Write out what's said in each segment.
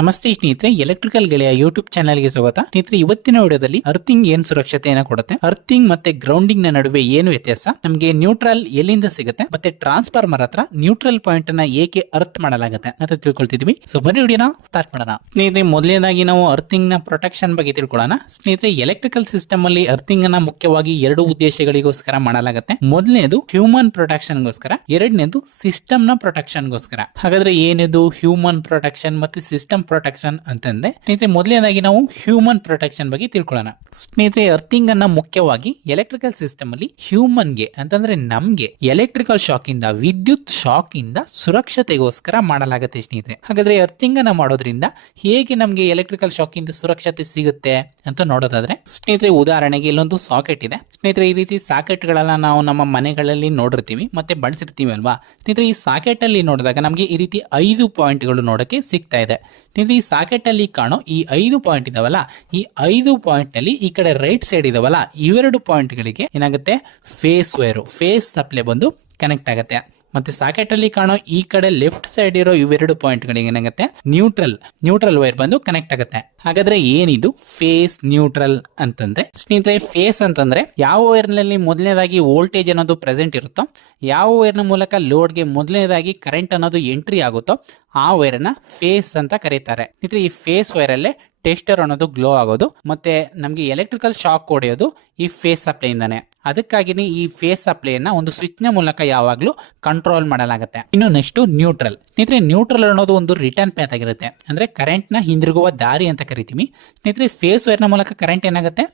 ನಮಸ್ತೆ ಸ್ನೇಹಿತರೆ ಎಲೆಕ್ಟ್ರಿಕಲ್ ಗೆಳೆಯ ಯೂಟ್ಯೂಬ್ ಚಾನಲ್ಗೆ ಸ್ವಾಗತ. ಸ್ನೇಹಿತರೆ, ಇವತ್ತಿನ ವಿಡಿಯೋದಲ್ಲಿ ಅರ್ಥಿಂಗ್ ಏನ್ ಸುರಕ್ಷತೆಯನ್ನು ಕೊಡುತ್ತೆ? ಅರ್ಥಿಂಗ್ ಮತ್ತೆ ಗ್ರೌಂಡಿಂಗ್ನ ನಡುವೆ ಏನು ವ್ಯತ್ಯಾಸ? ನಮಗೆ ನ್ಯೂಟ್ರಲ್ ಎಲ್ಲಿಂದ ಸಿಗುತ್ತೆ? ಮತ್ತೆ ಟ್ರಾನ್ಸ್ಫಾರ್ಮರ್ ಹತ್ರ ನ್ಯೂಟ್ರಲ್ ಪಾಯಿಂಟ್ ಅನ್ನ ಏಕೆ ಅರ್ತ್ ಮಾಡಲಾಗುತ್ತೆ ಅಂತ ತಿಳ್ಕೊಳ್ತಿದ್ವಿ. ಸೊ ಬನ್ನಿ ವಿಡಿಯೋನ ಸ್ಟಾರ್ಟ್ ಮಾಡೋಣ. ಸ್ನೇಹಿತರೆ, ಮೊದಲನೇದಾಗಿ ನಾವು ಅರ್ಥಿಂಗ್ನ ಪ್ರೊಟೆಕ್ಷನ್ ಬಗ್ಗೆ ತಿಳ್ಕೊಳ್ಳೋಣ. ಸ್ನೇಹಿತರೆ ಎಲೆಕ್ಟ್ರಿಕಲ್ ಸಿಸ್ಟಮ್ ಅಲ್ಲಿ ಅರ್ಥಿಂಗ್ ಅನ್ನ ಮುಖ್ಯವಾಗಿ ಎರಡು ಉದ್ದೇಶಗಳಿಗೋಸ್ಕರ ಮಾಡಲಾಗುತ್ತೆ. ಮೊದಲನೇದು ಹ್ಯೂಮನ್ ಪ್ರೊಟೆಕ್ಷನ್ ಗೋಸ್ಕರ ಎರಡನೇದು ಸಿಸ್ಟಮ್ನ ಪ್ರೊಟೆಕ್ಷನ್ ಗೋಸ್ಕರ ಹಾಗಾದ್ರೆ ಏನಿದು ಹ್ಯೂಮನ್ ಪ್ರೊಟೆಕ್ಷನ್ ಮತ್ತೆ ಸಿಸ್ಟಮ್ ಪ್ರೊಟೆಕ್ಷನ್ ಅಂತಂದ್ರೆ, ಸ್ನೇಹಿತರೆ, ಮೊದಲನೇದಾಗಿ ನಾವು ಹ್ಯೂಮನ್ ಪ್ರೊಟೆಕ್ಷನ್ ಬಗ್ಗೆ ತಿಳ್ಕೊಳ್ಳೋಣ. ಸ್ನೇಹಿತರೆ ಅರ್ಥಿಂಗ್ ಅನ್ನ ಮುಖ್ಯವಾಗಿ ಎಲೆಕ್ಟ್ರಿಕಲ್ ಸಿಸ್ಟಮ್ ಅಲ್ಲಿ ಹ್ಯೂಮನ್ಗೆ, ಅಂತಂದ್ರೆ ನಮ್ಗೆ ಎಲೆಕ್ಟ್ರಿಕಲ್ ಶಾಕ್ ಇಂದ, ವಿದ್ಯುತ್ ಶಾಕ್ ಇಂದ ಸುರಕ್ಷತೆಗೋಸ್ಕರ ಮಾಡಲಾಗುತ್ತೆ ಸ್ನೇಹಿತರೆ. ಹಾಗಾದ್ರೆ ಅರ್ಥಿಂಗ್ ಅನ್ನ ಮಾಡೋದ್ರಿಂದ ಹೇಗೆ ನಮ್ಗೆ ಎಲೆಕ್ಟ್ರಿಕಲ್ ಶಾಕ್ ಇಂದ ಸುರಕ್ಷತೆ ಸಿಗುತ್ತೆ ಅಂತ ನೋಡೋದಾದ್ರೆ, ಸ್ನೇಹಿತರೆ, ಉದಾಹರಣೆಗೆ ಇಲ್ಲೊಂದು ಸಾಕೆಟ್ ಇದೆ. ಸ್ನೇಹಿತರೆ, ಈ ರೀತಿ ಸಾಕೆಟ್ ಗಳನ್ನ ನಾವು ನಮ್ಮ ಮನೆಗಳಲ್ಲಿ ನೋಡಿರ್ತೀವಿ, ಮತ್ತೆ ಬಳಸಿರ್ತೀವಿ ಅಲ್ವಾ? ಸ್ನೇಹಿತರೆ, ಈ ಸಾಕೆಟ್ ಅಲ್ಲಿ ನೋಡಿದಾಗ ನಮಗೆ ಈ ರೀತಿ ಐದು ಪಾಯಿಂಟ್ಗಳು ನೋಡಕ್ಕೆ ಸಿಗ್ತಾ ಇದೆ. ಸ್ನೇಹಿತರೆ ಈ ಸಾಕೆಟ್ ಅಲ್ಲಿ ಕಾಣೋ ಈ ಐದು ಪಾಯಿಂಟ್ ಇದಾವಲ್ಲ, ಈ ಐದು ಪಾಯಿಂಟ್ನಲ್ಲಿ ಈ ಕಡೆ ರೈಟ್ ಸೈಡ್ ಇದಾವಲ್ಲ, ಇವೆರಡು ಪಾಯಿಂಟ್ ಗಳಿಗೆ ಏನಾಗುತ್ತೆ? ಫೇಸ್ ವೈರು ಫೇಸ್ ಸಪ್ಲೈ ಬಂದು ಕನೆಕ್ಟ್ ಆಗುತ್ತೆ. ಮತ್ತೆ ಸಾಕೆಟ್ ಅಲ್ಲಿ ಕಾಣೋ ಈ ಕಡೆ ಲೆಫ್ಟ್ ಸೈಡ್ ಇರೋ ಇವೆರಡು ಪಾಯಿಂಟ್ ಗಳಿಗೆ ಏನಾಗುತ್ತೆ? ನ್ಯೂಟ್ರಲ್ ನ್ಯೂಟ್ರಲ್ ವೈರ್ ಬಂದು ಕನೆಕ್ಟ್ ಆಗುತ್ತೆ. ಹಾಗಾದ್ರೆ ಏನಿದು? ಫೇಸ್ ನ್ಯೂಟ್ರಲ್ ಅಂತಂದ್ರೆ, ಸ್ನೇಹಿತರೆ ಫೇಸ್ ಅಂತಂದ್ರೆ ಯಾವ ವೈರ್ನಲ್ಲಿ ಮೊದಲನೇದಾಗಿ ವೋಲ್ಟೇಜ್ ಅನ್ನೋದು ಪ್ರೆಸೆಂಟ್ ಇರುತ್ತೋ, ಯಾವ ವೈರ್ನ ಮೂಲಕ ಲೋಡ್ಗೆ ಮೊದಲನೇದಾಗಿ ಕರೆಂಟ್ ಅನ್ನೋದು ಎಂಟ್ರಿ ಆಗುತ್ತೋ, ಆ ವೈರನ್ನ ಫೇಸ್ ಅಂತ ಕರೀತಾರೆ. ಸ್ನೇಹಿತರೆ, ಈ ಫೇಸ್ ವೈರ್ ಅಲ್ಲೇ ಟೆಸ್ಟರ್ ಅನ್ನೋದು ಗ್ಲೋ ಆಗೋದು, ಮತ್ತೆ ನಮಗೆ ಎಲೆಕ್ಟ್ರಿಕಲ್ ಶಾಕ್ ಹೊಡೆಯೋದು ಈ ಫೇಸ್ ಸಪ್ಲೈ ಇಂದಾನೆ. ಅದಕ್ಕಾಗಿನೇ ಈ ಫೇಸ್ ಸಪ್ಲೈಯನ್ನು ಒಂದು ಸ್ವಿಚ್ನ ಮೂಲಕ ಯಾವಾಗಲೂ ಕಂಟ್ರೋಲ್ ಮಾಡಲಾಗುತ್ತೆ. ಇನ್ನು ನೆಕ್ಸ್ಟ್ ನ್ಯೂಟ್ರಲ್ ಸ್ನೇಹಿತರೆ ನ್ಯೂಟ್ರಲ್ ಅನ್ನೋದು ಒಂದು ರಿಟರ್ನ್ ಪ್ಯಾತ್ ಆಗಿರುತ್ತೆ. ಅಂದ್ರೆ ಕರೆಂಟ್ನ ಹಿಂದಿರುಗುವ ದಾರಿ ಅಂತ ಕರಿತೀವಿ. ಸ್ನೇಹಿತರೆ ಫೇಸ್ ವೈರ್ನ ಮೂಲಕ ಕರೆಂಟ್ ಏನಾಗುತ್ತೆ?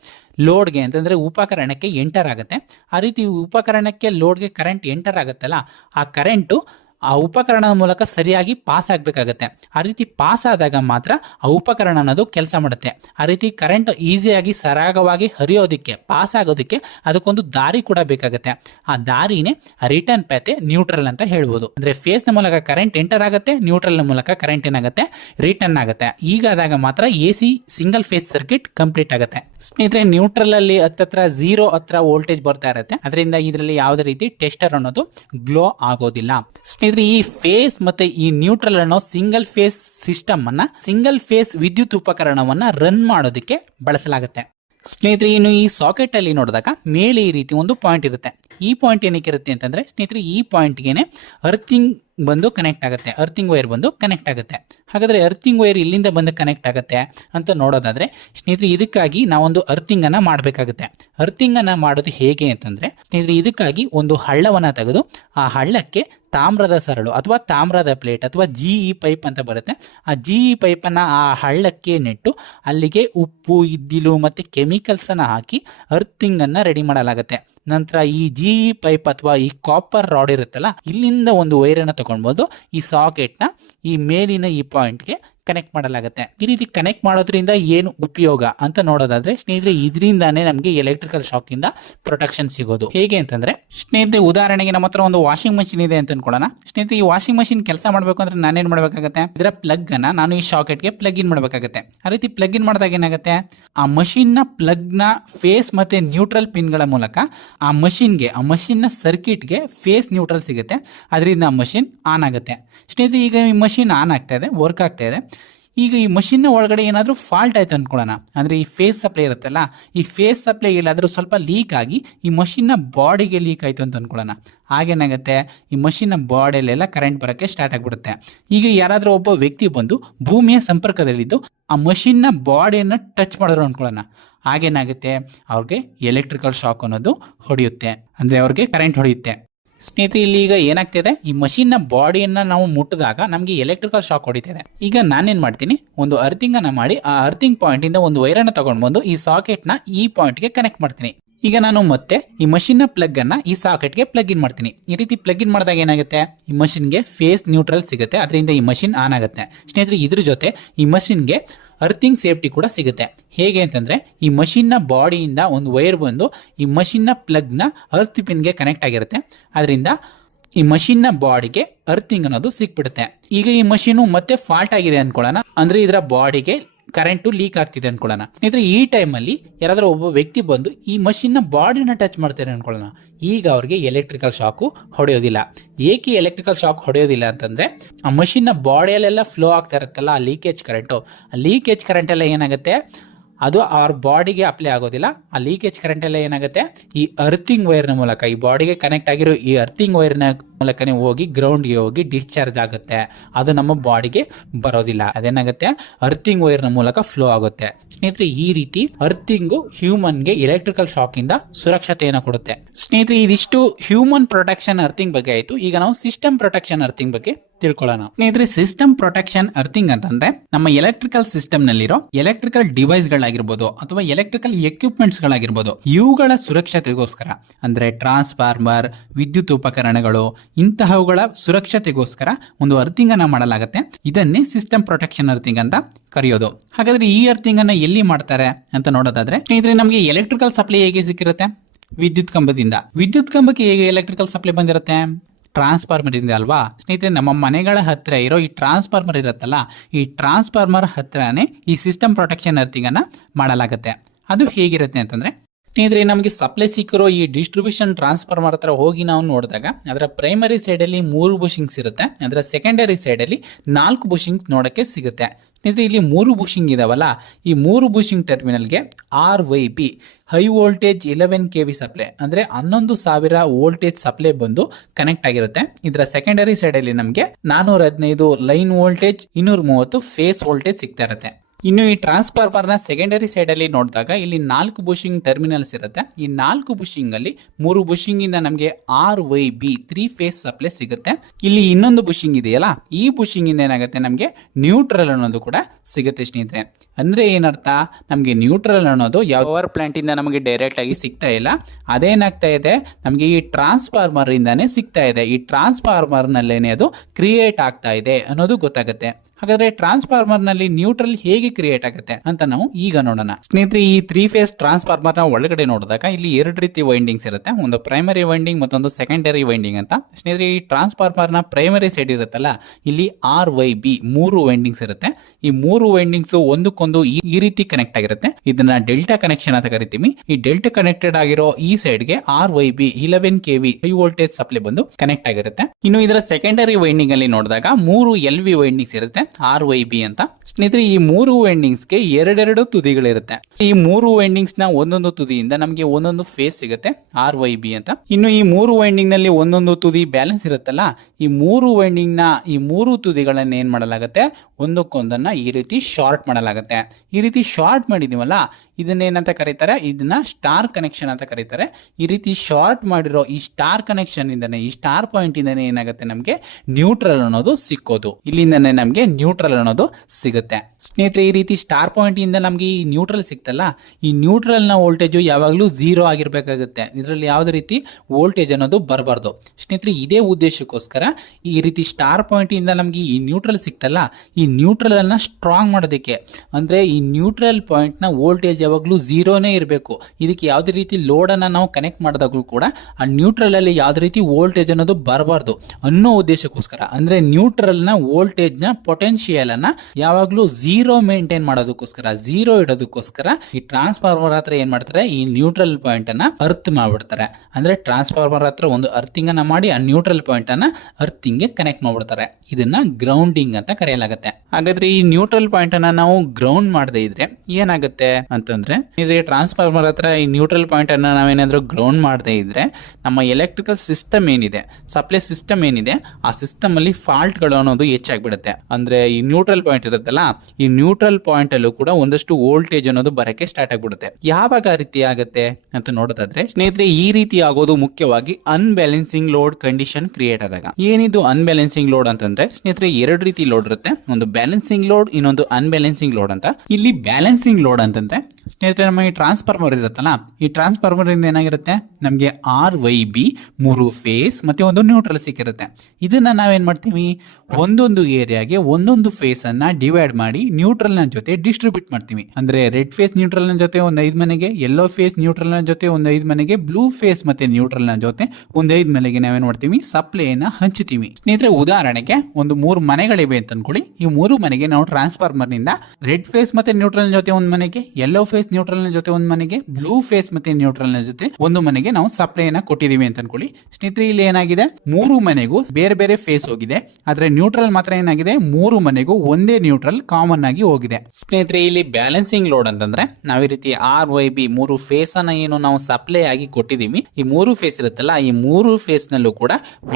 ಲೋಡ್ಗೆ ಅಂತಂದ್ರೆ ಉಪಕರಣಕ್ಕೆ ಎಂಟರ್ ಆಗುತ್ತೆ. ಆ ರೀತಿ ಉಪಕರಣಕ್ಕೆ ಲೋಡ್ಗೆ ಕರೆಂಟ್ ಎಂಟರ್ ಆಗುತ್ತಲ್ಲ, ಆ ಕರೆಂಟು ಆ ಉಪಕರಣದ ಮೂಲಕ ಸರಿಯಾಗಿ ಪಾಸ್ ಆಗಬೇಕಾಗತ್ತೆ. ಆ ರೀತಿ ಪಾಸ್ ಆದಾಗ ಮಾತ್ರ ಆ ಉಪಕರಣ ಅನ್ನೋದು ಕೆಲಸ ಮಾಡುತ್ತೆ. ಆ ರೀತಿ ಕರೆಂಟ್ ಈಸಿಯಾಗಿ ಸರಾಗವಾಗಿ ಹರಿಯೋದಕ್ಕೆ ಪಾಸ್ ಆಗೋದಕ್ಕೆ ಅದಕ್ಕೊಂದು ದಾರಿ ಕೂಡ ಬೇಕಾಗುತ್ತೆ. ಆ ದಾರಿನೇ ರಿಟರ್ನ್ ಪ್ಯಾತೆ ನ್ಯೂಟ್ರಲ್ ಅಂತ ಹೇಳ್ಬೋದು. ಅಂದ್ರೆ ಫೇಸ್ನ ಮೂಲಕ ಕರೆಂಟ್ ಎಂಟರ್ ಆಗುತ್ತೆ ನ್ಯೂಟ್ರಲ್ನ ಮೂಲಕ ಕರೆಂಟ್ ಏನಾಗುತ್ತೆ? ರಿಟರ್ನ್ ಆಗುತ್ತೆ. ಈಗಾದಾಗ ಮಾತ್ರ A C single phase circuit complete ಆಗುತ್ತೆ. ಸ್ನೇಹಿತರೆ ನ್ಯೂಟ್ರಲ್ ಅಲ್ಲಿ ಹತ್ತತ್ರ ಝೀರೋ ಹತ್ರ ವೋಲ್ಟೇಜ್ ಬರ್ತಾ ಇರುತ್ತೆ. ಅದರಿಂದ ಇದರಲ್ಲಿ ಯಾವುದೇ ರೀತಿ ಟೆಸ್ಟರ್ ಅನ್ನೋದು ಗ್ಲೋ ಆಗೋದಿಲ್ಲ. ಸ್ನೇಹಿತರೆ ಈ ಫೇಸ್ ಮತ್ತೆ ಈ ನ್ಯೂಟ್ರಲ್ ಅನ್ನೋ ಸಿಂಗಲ್ ಫೇಸ್ ಸಿಸ್ಟಮ್ ಅನ್ನ ಸಿಂಗಲ್ ಫೇಸ್ ವಿದ್ಯುತ್ ಉಪಕರಣವನ್ನ ರನ್ ಮಾಡೋದಕ್ಕೆ ಬಳಸಲಾಗುತ್ತೆ. ಸ್ನೇಹಿತರೆ, ಇನ್ನು ಈ ಸಾಕೆಟ್ ಅಲ್ಲಿ ನೋಡಿದಾಗ ಮೇಲೆ ಈ ರೀತಿ ಒಂದು ಪಾಯಿಂಟ್ ಇರುತ್ತೆ. ಈ ಪಾಯಿಂಟ್ ಏನಕ್ಕೆ ಇರುತ್ತೆ ಅಂತಂದ್ರೆ, ಸ್ನೇಹಿತರೆ, ಈ ಪಾಯಿಂಟ್ಗೆ ಅರ್ಥಿಂಗ್ ಬಂದು ಕನೆಕ್ಟ್ ಆಗುತ್ತೆ. ಅರ್ಥಿಂಗ್ ವೈರ್ ಬಂದು ಕನೆಕ್ಟ್ ಆಗುತ್ತೆ. ಹಾಗಾದರೆ ಅರ್ಥಿಂಗ್ ವೈರ್ ಇಲ್ಲಿಂದ ಬಂದು ಕನೆಕ್ಟ್ ಆಗುತ್ತೆ ಅಂತ ನೋಡೋದಾದರೆ, ಸ್ನೇಹಿತರೆ, ಇದಕ್ಕಾಗಿ ನಾವೊಂದು ಅರ್ಥಿಂಗನ್ನು ಮಾಡಬೇಕಾಗುತ್ತೆ. ಅರ್ಥಿಂಗನ್ನು ಮಾಡೋದು ಹೇಗೆ ಅಂತಂದರೆ, ಸ್ನೇಹಿತರೆ, ಇದಕ್ಕಾಗಿ ಒಂದು ಹಳ್ಳವನ್ನು ತೆಗೆದು, ಆ ಹಳ್ಳಕ್ಕೆ ತಾಮ್ರದ ಸರಳು ಅಥವಾ ತಾಮ್ರದ ಪ್ಲೇಟ್ ಅಥವಾ ಜಿ ಇ ಪೈಪ್ ಅಂತ ಬರುತ್ತೆ. ಆ ಜಿ ಇ ಪೈಪನ್ನು ಆ ಹಳ್ಳಕ್ಕೆ ನೆಟ್ಟು, ಅಲ್ಲಿಗೆ ಉಪ್ಪು, ಇದ್ದಿಲು ಮತ್ತು ಕೆಮಿಕಲ್ಸನ್ನು ಹಾಕಿ ಅರ್ಥಿಂಗನ್ನು ರೆಡಿ ಮಾಡಲಾಗುತ್ತೆ. ನಂತರ ಈ ಜಿ ಪೈಪ್ ಅಥವಾ ಈ ಕಾಪರ್ ರಾಡ್ ಇರುತ್ತಲ್ಲ, ಇಲ್ಲಿಂದ ಒಂದು ವೈರನ್ನು ತಗೊಳ್ಬೋದು ಈ ಸಾಕೆಟ್ನ ಈ ಮೇಲಿನ ಈ ಪಾಯಿಂಟ್ಗೆ ಕನೆಕ್ಟ್ ಮಾಡಲಾಗುತ್ತೆ. ಈ ರೀತಿ ಕನೆಕ್ಟ್ ಮಾಡೋದ್ರಿಂದ ಏನು ಉಪಯೋಗ ಅಂತ ನೋಡೋದಾದ್ರೆ, ಸ್ನೇಹಿತರೆ, ಇದರಿಂದಾನೇ ನಮಗೆ ಎಲೆಕ್ಟ್ರಿಕಲ್ ಶಾಕ್ ಇಂದ ಪ್ರೊಟೆಕ್ಷನ್ ಸಿಗೋದು. ಹೇಗೆ ಅಂತಂದ್ರೆ, ಸ್ನೇಹಿತರೆ, ಉದಾಹರಣೆಗೆ ನಮ್ಮ ಹತ್ರ ಒಂದು ವಾಷಿಂಗ್ ಮಷಿನ್ ಇದೆ ಅಂತ ಅನ್ಕೊಳ್ಳೋಣ ಸ್ನೇಹಿತರೆ, ಈ ವಾಷಿಂಗ್ ಮಷಿನ್ ಕೆಲಸ ಮಾಡಬೇಕು ಅಂದ್ರೆ ನಾನೇನ್ ಮಾಡಬೇಕಾಗುತ್ತೆ? ಇದರ ಪ್ಲಗ್ ಅನ್ನ ನಾನು ಈ ಶಾಕೆಟ್ಗೆ ಪ್ಲಗ್ ಇನ್ ಮಾಡಬೇಕಾಗುತ್ತೆ. ಆ ರೀತಿ ಪ್ಲಗ್ ಇನ್ ಮಾಡಿದಾಗ ಏನಾಗುತ್ತೆ? ಆ ಮಷಿನ್ನ ಪ್ಲಗ್ನ ಫೇಸ್ ಮತ್ತೆ ನ್ಯೂಟ್ರಲ್ ಪಿನ್ಗಳ ಮೂಲಕ ಆ ಮಷಿನ್ಗೆ ಆ ಮಷಿನ್ನ ಸರ್ಕಿಟ್ಗೆ ಫೇಸ್ ನ್ಯೂಟ್ರಲ್ ಸಿಗುತ್ತೆ. ಅದರಿಂದ ಆ ಮಷಿನ್ ಆನ್ ಆಗುತ್ತೆ. ಸ್ನೇಹಿತರೆ, ಈಗ ಈ ಮಷಿನ್ ಆನ್ ಆಗ್ತಾ ಇದೆ ವರ್ಕ್ ಆಗ್ತಾ ಇದೆ. ಈಗ ಈ ಮಷಿನ್ನ ಒಳಗಡೆ ಏನಾದರೂ ಫಾಲ್ಟ್ ಆಯಿತು ಅಂದ್ಕೊಳ್ಳೋಣ ಅಂದರೆ ಈ ಫೇಸ್ ಸಪ್ಲೈ ಇರುತ್ತಲ್ಲ, ಈ ಫೇಸ್ ಸಪ್ಲೈ ಎಲ್ಲಾದರೂ ಸ್ವಲ್ಪ ಲೀಕ್ ಆಗಿ ಈ ಮಷಿನ್ನ ಬಾಡಿಗೆ ಲೀಕ್ ಆಯಿತು ಅಂತ ಅಂದ್ಕೊಳ್ಳೋಣ ಹಾಗೇನಾಗುತ್ತೆ? ಈ ಮಷಿನ್ನ ಬಾಡಿಯಲ್ಲೆಲ್ಲ ಕರೆಂಟ್ ಬರೋಕ್ಕೆ ಸ್ಟಾರ್ಟ್ ಆಗಿಬಿಡುತ್ತೆ. ಈಗ ಯಾರಾದರೂ ಒಬ್ಬ ವ್ಯಕ್ತಿ ಬಂದು ಭೂಮಿಯ ಸಂಪರ್ಕದಲ್ಲಿದ್ದು ಆ ಮಷಿನ್ನ ಬಾಡಿಯನ್ನು ಟಚ್ ಮಾಡಿದ್ರು ಅಂದ್ಕೊಳ್ಳೋಣ ಹಾಗೇನಾಗುತ್ತೆ? ಅವ್ರಿಗೆ ಎಲೆಕ್ಟ್ರಿಕಲ್ ಶಾಕ್ ಅನ್ನೋದು ಹೊಡೆಯುತ್ತೆ. ಅಂದರೆ ಅವ್ರಿಗೆ ಕರೆಂಟ್ ಹೊಡೆಯುತ್ತೆ. ಸ್ನೇಹಿತರೆ ಇಲ್ಲಿ ಈಗ ಏನಾಗ್ತಿದೆ? ಈ ಮಷಿನ್ನ ಬಾಡಿಯನ್ನ ನಾವು ಮುಟ್ಟಿದಾಗ ನಮಗೆ ಎಲೆಕ್ಟ್ರಿಕಲ್ ಶಾಕ್ ಹೊಡಿತಿದೆ. ಈಗ ನಾನೇನ್ ಮಾಡ್ತೀನಿ? ಒಂದು ಅರ್ಥಿಂಗ್ ಅನ್ನ ಮಾಡಿ ಆ ಅರ್ಥಿಂಗ್ ಪಾಯಿಂಟ್ ಇಂದ ಒಂದು ವೈರ್ ಅನ್ನ ತಗೊಂಡು ಬಂದು ಈ ಸಾಕೆಟ್ನ ಈ ಪಾಯಿಂಟ್ಗೆ ಕನೆಕ್ಟ್ ಮಾಡ್ತೀನಿ. ಈಗ ನಾನು ಮತ್ತೆ ಈ ಮಷಿನ್ನ ಪ್ಲಗ್ ಅನ್ನ ಈ ಸಾಕೆಟ್ಗೆ ಪ್ಲಗ್ ಇನ್ ಮಾಡ್ತೀನಿ. ಈ ರೀತಿ ಪ್ಲಗ್ ಇನ್ ಮಾಡಿದಾಗ ಏನಾಗುತ್ತೆ? ಈ ಮಷಿನ್ಗೆ ಫೇಸ್ ನ್ಯೂಟ್ರಲ್ ಸಿಗುತ್ತೆ. ಅದರಿಂದ ಈ ಮಷಿನ್ ಆನ್ ಆಗುತ್ತೆ. ಸ್ನೇಹಿತರೆ, ಇದ್ರ ಜೊತೆ ಈ ಮಷಿನ್ಗೆ ಅರ್ಥಿಂಗ್ ಸೇಫ್ಟಿ ಕೂಡ ಸಿಗುತ್ತೆ. ಹೇಗೆ ಅಂತಂದ್ರೆ, ಈ ಮಷಿನ್ನ ಬಾಡಿಯಿಂದ ಒಂದು ವೈರ್ ಬಂದು, ಈ ಮಷಿನ್ನ ಪ್ಲಗ್ನ ಅರ್ತ್ ಪಿನ್ಗೆ ಕನೆಕ್ಟ್ ಆಗಿರುತ್ತೆ. ಅದರಿಂದ ಈ ಮಷಿನ್ನ ಬಾಡಿಗೆ ಅರ್ಥಿಂಗ್ ಅನ್ನೋದು ಸಿಕ್ಬಿಡುತ್ತೆ. ಈಗ ಈ ಮಷೀನು ಮತ್ತೆ ಫಾಲ್ಟ್ ಆಗಿದೆ ಅನ್ಕೊಳ್ಳೋಣ. ಅಂದ್ರೆ, ಇದರ ಬಾಡಿಗೆ ಕರೆಂಟ್ ಲೀಕ್ ಆಗ್ತಿದೆ ಅನ್ಕೊಳ್ಳೋಣ. ಸ್ನೇಹಿತರೆ, ಈ ಟೈಮಲ್ಲಿ ಯಾರಾದರೂ ಒಬ್ಬ ವ್ಯಕ್ತಿ ಬಂದು ಈ ಮಷಿನ್ನ ಬಾಡಿನ ಟಚ್ ಮಾಡ್ತಾರೆ ಅನ್ಕೊಳ್ಳೋಣ. ಈಗ ಅವ್ರಿಗೆ ಎಲೆಕ್ಟ್ರಿಕಲ್ ಶಾಕು ಹೊಡೆಯೋದಿಲ್ಲ. ಏಕೆ ಎಲೆಕ್ಟ್ರಿಕಲ್ ಶಾಕ್ ಹೊಡೆಯೋದಿಲ್ಲ ಅಂತಂದ್ರೆ, ಆ ಮಷಿನ್ನ ಬಾಡಿಯಲ್ಲೆಲ್ಲ ಫ್ಲೋ ಆಗ್ತಾ ಇರುತ್ತಲ್ಲ, ಆ ಲೀಕೇಜ್ ಕರೆಂಟು ಆ ಲೀಕೇಜ್ ಕರೆಂಟ್ ಎಲ್ಲ ಏನಾಗುತ್ತೆ? ಅದು ಅವ್ರ ಬಾಡಿಗೆ ಅಪ್ಲೈ ಆಗೋದಿಲ್ಲ. ಆ ಲೀಕೇಜ್ ಕರೆಂಟ್ ಎಲ್ಲ ಏನಾಗುತ್ತೆ? ಈ ಅರ್ಥಿಂಗ್ ವೈರ್ನ ಮೂಲಕ, ಈ ಬಾಡಿಗೆ ಕನೆಕ್ಟ್ ಆಗಿರೋ ಈ ಅರ್ಥಿಂಗ್ ವೈರ್ನ ಮೂಲಕನೇ ಹೋಗಿ ಗ್ರೌಂಡ್ಗೆ ಹೋಗಿ ಡಿಸ್ಚಾರ್ಜ್ ಆಗುತ್ತೆ. ಅದು ನಮ್ಮ ಬಾಡಿಗೆ ಬರೋದಿಲ್ಲ. ಅದೇನಾಗುತ್ತೆ? ಅರ್ಥಿಂಗ್ ವೈರ್ನ ಮೂಲಕ ಫ್ಲೋ ಆಗುತ್ತೆ. ಸ್ನೇಹಿತರೆ, ಈ ರೀತಿ ಅರ್ಥಿಂಗು ಹ್ಯೂಮನ್ಗೆ ಎಲೆಕ್ಟ್ರಿಕಲ್ ಶಾಕ್ ಇಂದ ಸುರಕ್ಷತೆಯನ್ನು ಕೊಡುತ್ತೆ. ಸ್ನೇಹಿತರೆ, ಇದಿಷ್ಟು ಹ್ಯೂಮನ್ ಪ್ರೊಟೆಕ್ಷನ್ ಅರ್ಥಿಂಗ್ ಬಗ್ಗೆ ಆಯ್ತು. ಈಗ ನಾವು ಸಿಸ್ಟಮ್ ಪ್ರೊಟೆಕ್ಷನ್ ಅರ್ಥಿಂಗ್ ಬಗ್ಗೆ ತಿಳ್ಕೊಳ್ಳೋಣ. ಸ್ನೇಹಿತರೆ ಸಿಸ್ಟಮ್ ಪ್ರೊಟೆಕ್ಷನ್ ಅರ್ಥಿಂಗ್ ಅಂತಂದ್ರೆ ನಮ್ಮ ಎಲೆಕ್ಟ್ರಿಕಲ್ ಸಿಸ್ಟಮ್ ನಲ್ಲಿರೋ ಎಲೆಕ್ಟ್ರಿಕಲ್ ಡಿವೈಸ್ ಗಳಾಗಿರ್ಬೋದು ಅಥವಾ ಎಲೆಕ್ಟ್ರಿಕಲ್ ಎಕ್ವಿಪ್ಮೆಂಟ್ಸ್ ಗಳಾಗಿರ್ಬೋದು. ಇವುಗಳ ಸುರಕ್ಷತೆಗೋಸ್ಕರ, ಅಂದ್ರೆ ಟ್ರಾನ್ಸ್ಫಾರ್ಮರ್ ವಿದ್ಯುತ್ ಉಪಕರಣಗಳು ಇಂತಹವುಗಳ ಸುರಕ್ಷತೆಗೋಸ್ಕರ ಒಂದು ಅರ್ಥಿಂಗ್ ಅನ್ನ ಮಾಡಲಾಗುತ್ತೆ. ಇದನ್ನೇ ಸಿಸ್ಟಮ್ ಪ್ರೊಟೆಕ್ಷನ್ ಅರ್ಥಿಂಗ್ ಅಂತ ಕರೆಯೋದು. ಹಾಗಾದ್ರೆ ಈ ಅರ್ಥಿಂಗ್ ಅನ್ನ ಎಲ್ಲಿ ಮಾಡ್ತಾರೆ ಅಂತ ನೋಡೋದಾದ್ರೆ, ಸ್ನೇಹಿತರೆ, ನಮಗೆ ಎಲೆಕ್ಟ್ರಿಕಲ್ ಸಪ್ಲೈ ಹೇಗೆ ಸಿಕ್ಕಿರುತ್ತೆ? ವಿದ್ಯುತ್ ಕಂಬದಿಂದ. ವಿದ್ಯುತ್ ಕಂಬಕ್ಕೆ ಹೇಗೆ ಎಲೆಕ್ಟ್ರಿಕಲ್ ಸಪ್ಲೈ ಬಂದಿರುತ್ತೆ? ಟ್ರಾನ್ಸ್ಫಾರ್ಮರ್ ಇದೆ ಅಲ್ವಾ? ಸ್ನೇಹಿತರೆ, ನಮ್ಮ ಮನೆಗಳ ಹತ್ತಿರ ಇರೋ ಈ ಟ್ರಾನ್ಸ್ಫಾರ್ಮರ್ ಇರುತ್ತಲ್ಲ, ಈ ಟ್ರಾನ್ಸ್ಫಾರ್ಮರ್ ಹತ್ರನೇ ಈ ಸಿಸ್ಟಮ್ ಪ್ರೊಟೆಕ್ಷನ್ ಅರ್ಥಿಂಗ್ ಅನ್ನ ಮಾಡಲಾಗುತ್ತೆ. ಅದು ಹೇಗಿರುತ್ತೆ ಅಂತಂದ್ರೆ ಸ್ನೇಹಿತರೆ, ನಮಗೆ ಸಪ್ಲೈ ಸಿಕ್ಕಿರೋ ಈ ಡಿಸ್ಟ್ರಿಬ್ಯೂಷನ್ ಟ್ರಾನ್ಸ್ಫಾರ್ಮರ್ ಹತ್ರ ಹೋಗಿ ನಾವು ನೋಡಿದಾಗ, ಅದರ ಪ್ರೈಮರಿ ಸೈಡಲ್ಲಿ ಮೂರು ಬುಷಿಂಗ್ಸ್ ಇರುತ್ತೆ, ಅದರ ಸೆಕೆಂಡರಿ ಸೈಡಲ್ಲಿ ನಾಲ್ಕು ಬುಷಿಂಗ್ಸ್ ನೋಡೋಕ್ಕೆ ಸಿಗುತ್ತೆ. ಸ್ನೇಹಿತರೆ, ಇಲ್ಲಿ ಮೂರು ಬುಷಿಂಗ್ ಇದಾವಲ್ಲ, ಈ ಮೂರು ಬುಷಿಂಗ್ ಟರ್ಮಿನಲ್ಗೆ R Y P high voltage eleven K V supply ಅಂದರೆ ಹನ್ನೊಂದು ಸಾವಿರ ವೋಲ್ಟೇಜ್ ಸಪ್ಲೈ ಬಂದು ಕನೆಕ್ಟ್ ಆಗಿರುತ್ತೆ. ಇದರ ಸೆಕೆಂಡರಿ ಸೈಡಲ್ಲಿ ನಮಗೆ ನಾನೂರ ಹದಿನೈದು ಲೈನ್ ವೋಲ್ಟೇಜ್ ಇನ್ನೂರ ಮೂವತ್ತು ಫೇಸ್ ವೋಲ್ಟೇಜ್ ಸಿಗ್ತಾ ಇರುತ್ತೆ. ಇನ್ನು ಈ ಟ್ರಾನ್ಸ್ಫಾರ್ಮರ್ನ ಸೆಕೆಂಡರಿ ಸೈಡಲ್ಲಿ ನೋಡಿದಾಗ ಇಲ್ಲಿ ನಾಲ್ಕು ಬುಷಿಂಗ್ ಟರ್ಮಿನಲ್ಸ್ ಇರುತ್ತೆ. ಈ ನಾಲ್ಕು ಬುಷಿಂಗ್ ಅಲ್ಲಿ ಮೂರು ಬುಷಿಂಗ್ ಇಂದ ನಮಗೆ R Y B three phase supply ಸಿಗುತ್ತೆ. ಇಲ್ಲಿ ಇನ್ನೊಂದು ಬುಷಿಂಗ್ ಇದೆಯಲ್ಲ, ಈ ಬುಷಿಂಗ್ ಇಂದ ಏನಾಗುತ್ತೆ ನಮಗೆ? ನ್ಯೂಟ್ರಲ್ ಅನ್ನೋದು ಕೂಡ ಸಿಗುತ್ತೆ ಸ್ನೇಹಿತರೆ. ಅಂದ್ರೆ ಏನರ್ಥ? ನಮಗೆ ನ್ಯೂಟ್ರಲ್ ಅನ್ನೋದು ಯಾವ ಪವರ್ ಪ್ಲಾಂಟ್ ಇಂದ ನಮಗೆ ಡೈರೆಕ್ಟ್ ಆಗಿ ಸಿಗ್ತಾ ಇಲ್ಲ. ಅದೇನಾಗ್ತಾ ಇದೆ? ನಮಗೆ ಈ ಟ್ರಾನ್ಸ್ಫಾರ್ಮರ್ ಇಂದಾನೆ ಸಿಗ್ತಾ ಇದೆ. ಈ ಟ್ರಾನ್ಸ್ಫಾರ್ಮರ್ ನಲ್ಲೇನೆ ಅದು ಕ್ರಿಯೇಟ್ ಆಗ್ತಾ ಇದೆ ಅನ್ನೋದು ಗೊತ್ತಾಗುತ್ತೆ. ಹಾಗಾದ್ರೆ ಟ್ರಾನ್ಸ್ಫಾರ್ಮರ್ನಲ್ಲಿ ನ್ಯೂಟ್ರಲ್ ಹೇಗೆ ಕ್ರಿಯೇಟ್ ಆಗುತ್ತೆ ಅಂತ ನಾವು ಈಗ ನೋಡೋಣ. ಸ್ನೇಹಿತರೆ, ಈ ತ್ರೀ ಫೇಸ್ ಟ್ರಾನ್ಸ್ಫಾರ್ಮರ್ನ ಒಳಗಡೆ ನೋಡಿದಾಗ ಇಲ್ಲಿ ಎರಡು ರೀತಿ ವೈಂಡಿಂಗ್ಸ್ ಇರುತ್ತೆ. ಒಂದು ಪ್ರೈಮರಿ ವೈಂಡಿಂಗ್ ಮತ್ತೊಂದು ಸೆಕೆಂಡರಿ ವೈಂಡಿಂಗ್ ಅಂತ. ಸ್ನೇಹಿತರೆ, ಈ ಟ್ರಾನ್ಸ್ಫಾರ್ಮರ್ನ ಪ್ರೈಮರಿ ಸೈಡ್ ಇರುತ್ತಲ್ಲ, ಇಲ್ಲಿ ಆರ್ ವೈ ಬಿ ಮೂರು ವೈಂಡಿಂಗ್ಸ್ ಇರುತ್ತೆ. ಈ ಮೂರು ವೈಂಡಿಂಗ್ಸ್ ಒಂದಕ್ಕೊಂದು ಈ- ರೀತಿ ಕನೆಕ್ಟ್ ಆಗಿರುತ್ತೆ. ಇದನ್ನ ಡೆಲ್ಟಾ ಕನೆಕ್ಷನ್ ಅಂತ ಕರಿತೀವಿ. ಈ ಡೆಲ್ಟಾ ಕನೆಕ್ಟೆಡ್ ಆಗಿರೋ ಈ ಸೈಡ್ಗೆ R Y B eleven K V high voltage supply ಬಂದು ಕನೆಕ್ಟ್ ಆಗಿರುತ್ತೆ. ಇನ್ನು ಇದರ ಸೆಕೆಂಡರಿ ವೈಂಡಿಂಗ್ ಅಲ್ಲಿ ನೋಡಿದಾಗ ಮೂರು ಎಲ್ ವಿ ವೈಂಡಿಂಗ್ಸ್ ಇರುತ್ತೆ. ಆರ್ ವೈ ಬಿ ಅಂತ. ಸ್ನೇಹಿತರೆ, ಈ ಮೂರು ವೈಂಡಿಂಗ್ಸ್ಗೆ ಎರಡೆರಡು ತುದಿಗಳಿರುತ್ತೆ. ಈ ಮೂರು ವೆಂಡಿಂಗ್ಸ್ನ ಒಂದೊಂದು ತುದಿಯಿಂದ ನಮಗೆ ಒಂದೊಂದು ಫೇಸ್ ಸಿಗುತ್ತೆ, ಆರ್ ವೈ ಬಿ ಅಂತ. ಇನ್ನು ಈ ಮೂರು ವೈಂಡಿಂಗ್ನಲ್ಲಿ ಒಂದೊಂದು ತುದಿ ಬ್ಯಾಲೆನ್ಸ್ ಇರುತ್ತಲ್ಲ, ಈ ಮೂರು ವೈಂಡಿಂಗ್ನ ಈ ಮೂರು ತುದಿಗಳನ್ನ ಏನ್ ಮಾಡಲಾಗುತ್ತೆ? ಒಂದಕ್ಕೊಂದನ್ನ ಈ ರೀತಿ ಶಾರ್ಟ್ ಮಾಡಲಾಗುತ್ತೆ. ಈ ರೀತಿ ಶಾರ್ಟ್ ಮಾಡಿದೀವಲ್ಲ ಇದನ್ನೇನಂತ ಕರೀತಾರೆ? ಇದನ್ನ ಸ್ಟಾರ್ ಕನೆಕ್ಷನ್ ಅಂತ ಕರೀತಾರೆ. ಈ ರೀತಿ ಶಾರ್ಟ್ ಮಾಡಿರೋ ಈ ಸ್ಟಾರ್ ಕನೆಕ್ಷನ್ ಇಂದನೇ, ಈ ಸ್ಟಾರ್ ಪಾಯಿಂಟ್ ಇಂದನೇ ಏನಾಗುತ್ತೆ ನಮಗೆ? ನ್ಯೂಟ್ರಲ್ ಅನ್ನೋದು ಸಿಕ್ಕೋದು. ಇಲ್ಲಿಂದನೇ ನಮಗೆ ನ್ಯೂಟ್ರಲ್ ಅನ್ನೋದು ಸಿಗುತ್ತೆ. ಸ್ನೇಹಿತರೆ, ಈ ರೀತಿ ಸ್ಟಾರ್ ಪಾಯಿಂಟ್ ಇಂದ ನಮಗೆ ಈ ನ್ಯೂಟ್ರಲ್ ಸಿಕ್ತಲ್ಲ, ಈ ನ್ಯೂಟ್ರಲ್ನ ವೋಲ್ಟೇಜು ಯಾವಾಗಲೂ ಝೀರೋ ಆಗಿರಬೇಕಾಗುತ್ತೆ. ಇದರಲ್ಲಿ ಯಾವುದೇ ರೀತಿ? ವೋಲ್ಟೇಜ್ ಅನ್ನೋದು ಬರಬಾರ್ದು. ಸ್ನೇಹಿತರೆ, ಇದೇ ಉದ್ದೇಶಕ್ಕೋಸ್ಕರ ಈ ರೀತಿ ಸ್ಟಾರ್ ಪಾಯಿಂಟ್ ಇಂದ ನಮಗೆ ಈ ನ್ಯೂಟ್ರಲ್ ಸಿಕ್ತಲ್ಲ, ಈ ನ್ಯೂಟ್ರಲ್ ಅನ್ನ ಸ್ಟ್ರಾಂಗ್ ಮಾಡೋದಕ್ಕೆ. ಅಂದ್ರೆ ಈ ನ್ಯೂಟ್ರಲ್ ಪಾಯಿಂಟ್ನ ವೋಲ್ಟೇಜ್ ಯಾವಾಗಲೂ ಝೀರೋನೇ ಇರಬೇಕು. ಇದಕ್ಕೆ ಯಾವುದೇ ರೀತಿ ಲೋಡ್ ಅನ್ನ ನಾವು ಕನೆಕ್ಟ್ ಮಾಡಿದಾಗಲೂ ಕೂಡ ಆ ನ್ಯೂಟ್ರಲ್ ಅಲ್ಲಿ ಯಾವುದೇ ರೀತಿ ವೋಲ್ಟೇಜ್ ಅನ್ನೋದು ಬರಬಾರ್ದು ಅನ್ನೋ ಉದ್ದೇಶಕ್ಕೋಸ್ಕರ. ಅಂದ್ರೆ ನ್ಯೂಟ್ರಲ್ನ ವೋಲ್ಟೇಜ್ನ ವೋಲ್ಟೇಜ್ ನ ಪೊಟೆನ್ಶಿಯಲ್ ಅನ್ನ ಯಾವಾಗಲೂ ಝೀರೋ ಮೇಂಟೈನ್ ಮಾಡೋದಕ್ಕೋಸ್ಕರ ಝೀರೋ ಇಡೋದಕ್ಕೋಸ್ಕರ ಈ ಟ್ರಾನ್ಸ್ಫಾರ್ಮರ್ ಹತ್ರ ಏನ್ ಮಾಡ್ತಾರೆ, ಈ ನ್ಯೂಟ್ರಲ್ ಪಾಯಿಂಟ್ ಅನ್ನ ಅರ್ತ್ ಮಾಡ್ಬಿಡ್ತಾರೆ. ಅಂದ್ರೆ ಟ್ರಾನ್ಸ್ಫಾರ್ಮರ್ ಹತ್ರ ಒಂದು ಅರ್ಥಿಂಗ್ ಅನ್ನ ಮಾಡಿ, ಆ ನ್ಯೂಟ್ರಲ್ ಪಾಯಿಂಟ್ ಅನ್ನ ಅರ್ಥಿಂಗ್ಗೆ ಕನೆಕ್ಟ್ ಮಾಡ್ಬಿಡ್ತಾರೆ. ಇದನ್ನ ಗ್ರೌಂಡಿಂಗ್ ಅಂತ ಕರೆಯಲಾಗುತ್ತೆ. ಹಾಗಾದ್ರೆ ಈ ನ್ಯೂಟ್ರಲ್ ಪಾಯಿಂಟ್ ಅನ್ನ ನಾವು ಗ್ರೌಂಡ್ ಮಾಡದೇ ಇದ್ರೆ ಏನಾಗುತ್ತೆ ಅಂತಂದ್ರೆ ಇದ್ರೆ ಟ್ರಾನ್ಸ್ಫಾರ್ಮರ್ ಹತ್ರ ಈ ನ್ಯೂಟ್ರಲ್ ಪಾಯಿಂಟ್ ಅನ್ನ ನಾವೇನಾದ್ರೂ ಗ್ರೌಂಡ್ ಮಾಡದೇ ಇದ್ರೆ ನಮ್ಮ ಎಲೆಕ್ಟ್ರಿಕಲ್ ಸಿಸ್ಟಮ್ ಏನಿದೆ ಸಪ್ಲೈ ಸಿಸ್ಟಮ್ ಏನಿದೆ, ಆ ಸಿಸ್ಟಮ್ ಅಲ್ಲಿ ಫಾಲ್ಟ್ಗಳು ಅನ್ನೋದು ಹೆಚ್ಚಾಗ್ಬಿಡುತ್ತೆ. ಅಂದ್ರೆ ಈ ನ್ಯೂಟ್ರಲ್ ಪಾಯಿಂಟ್ ಇರುತ್ತಲ್ಲ, ಈ ನ್ಯೂಟ್ರಲ್ ಪಾಯಿಂಟ್ ಅಲ್ಲೂ ಕೂಡ ಒಂದಷ್ಟು ವೋಲ್ಟೇಜ್ ಅನ್ನೋದು ಬರಕ್ಕೆ ಸ್ಟಾರ್ಟ್ ಆಗಿಬಿಡುತ್ತೆ. ಯಾವಾಗ ಆ ರೀತಿ ಆಗುತ್ತೆ ಅಂತ ನೋಡೋದಾದ್ರೆ, ಸ್ನೇಹಿತರೆ, ಈ ರೀತಿ ಆಗೋದು ಮುಖ್ಯವಾಗಿ ಅನ್ಬ್ಯಾಲೆನ್ಸಿಂಗ್ ಲೋಡ್ ಕಂಡೀಷನ್ ಕ್ರಿಯೇಟ್ ಆದಾಗ. ಏನಿದು ಅನ್ಬ್ಯಾಲೆನ್ಸಿಂಗ್ ಲೋಡ್ ಅಂತಂದ್ರೆ, ಸ್ನೇಹಿತರೆ, ಎರಡು ರೀತಿ ಲೋಡ್ ಇರುತ್ತೆ. ಒಂದು ಬ್ಯಾಲೆನ್ಸಿಂಗ್ ಲೋಡ್ ಇನ್ನೊಂದು ಅನ್ಬ್ಯಾಲೆನ್ಸಿಂಗ್ ಲೋಡ್ ಅಂತ. ಇಲ್ಲಿ ಬ್ಯಾಲೆನ್ಸಿಂಗ್ ಲೋಡ್ ಅಂತಂದ್ರೆ ಸ್ನೇಹಿತರೆ, ನಮಗೆ ಟ್ರಾನ್ಸ್ಫಾರ್ಮರ್ ಇರುತ್ತಲ್ಲ, ಈ ಟ್ರಾನ್ಸ್ಫಾರ್ಮರ್ ಇಂದ ಏನಾಗಿರುತ್ತೆ? ನಮಗೆ ಆರ್ ವೈ ಬಿ ಮೂರು ಫೇಸ್ ಮತ್ತೆ ಒಂದು ನ್ಯೂಟ್ರಲ್ ಸಿಕ್ಕಿರುತ್ತೆ. ಇದನ್ನ ನಾವೇನ್ ಮಾಡ್ತೀವಿ? ಒಂದೊಂದು ಏರಿಯಾಗೆ ಒಂದೊಂದು ಫೇಸ್ ಅನ್ನ ಡಿವೈಡ್ ಮಾಡಿ ನ್ಯೂಟ್ರಲ್ನ ಜೊತೆ ಡಿಸ್ಟ್ರಿಬ್ಯೂಟ್ ಮಾಡ್ತೀವಿ. ಅಂದ್ರೆ ರೆಡ್ ಫೇಸ್ ನ್ಯೂಟ್ರಲ್ನ ಜೊತೆ ಒಂದು ಐದು ಮನೆಗೆ ಯೆಲ್ಲೋ ಫೇಸ್ ನ್ಯೂಟ್ರಲ್ನ ಜೊತೆ ಒಂದು ಐದು ಮನೆಗೆ ಬ್ಲೂ ಫೇಸ್ ಮತ್ತೆ ನ್ಯೂಟ್ರಲ್ನ ಜೊತೆ ಒಂದ್ ಐದ್ ಮನೆಗೆ ನಾವೇನ್ ಮಾಡ್ತೀವಿ? ಸಪ್ಲೈನ ಹಂಚ್ತೀವಿ. ಸ್ನೇಹಿತರೆ, ಉದಾಹರಣೆಗೆ ಒಂದು ಮೂರು ಮನೆಗಳಿವೆ ಅಂತ ಅನ್ಕೊಳ್ಳಿ ಈ ಮೂರು ಮನೆಗೆ ನಾವು ಟ್ರಾನ್ಸ್ಫಾರ್ಮರ್ನಿಂದ ರೆಡ್ ಫೇಸ್ ಮತ್ತೆ ನ್ಯೂಟ್ರಲ್ ಜೊತೆ ಒಂದು ಮನೆಗೆ ಯೆಲ್ಲೋ ಫೇಸ್ ನ್ಯೂಟ್ರಲ್ ಜೊತೆ ಒಂದು ಮನೆಗೆ ಬ್ಲೂ ಫೇಸ್ ಮತ್ತೆ ನ್ಯೂಟ್ರಲ್ ಜೊತೆ ಒಂದು ಮನೆಗೆ ನಾವು ಸಪ್ಲೈ ನ ಕೊಟ್ಟಿದೀವಿ ಅಂತ ಅನ್ಕೊಳ್ಳಿ. ಸ್ನೇಹಿತರೆ, ಇಲ್ಲಿ ಏನಾಗಿದೆ? ಮೂರು ಮನೆಗೂ ಬೇರೆ ಬೇರೆ ಫೇಸ್ ಹೋಗಿದೆ. ಆದ್ರೆ ನ್ಯೂಟ್ರಲ್ ಮಾತ್ರ ಏನಾಗಿದೆ? ಮೂರು ಮನೆಗೂ ಒಂದೇ ನ್ಯೂಟ್ರಲ್ ಕಾಮನ್ ಆಗಿ ಹೋಗಿದೆ. ಸ್ನೇಹಿತರೆ, ಇಲ್ಲಿ ಬ್ಯಾಲೆನ್ಸಿಂಗ್ ಲೋಡ್ ಅಂತಂದ್ರೆ ನಾವು ಈ ರೀತಿ ಆರ್ ವೈ ಬಿ ಮೂರು ಫೇಸ್ ಅನ್ನ ಏನು ನಾವು ಸಪ್ಲೈ ಆಗಿ ಕೊಟ್ಟಿದೀವಿ ಈ ಮೂರು ಫೇಸ್ ಇರುತ್ತಲ್ಲ, ಈ ಮೂರು ಫೇಸ್ ನಲ್ಲೂ ಕೂಡ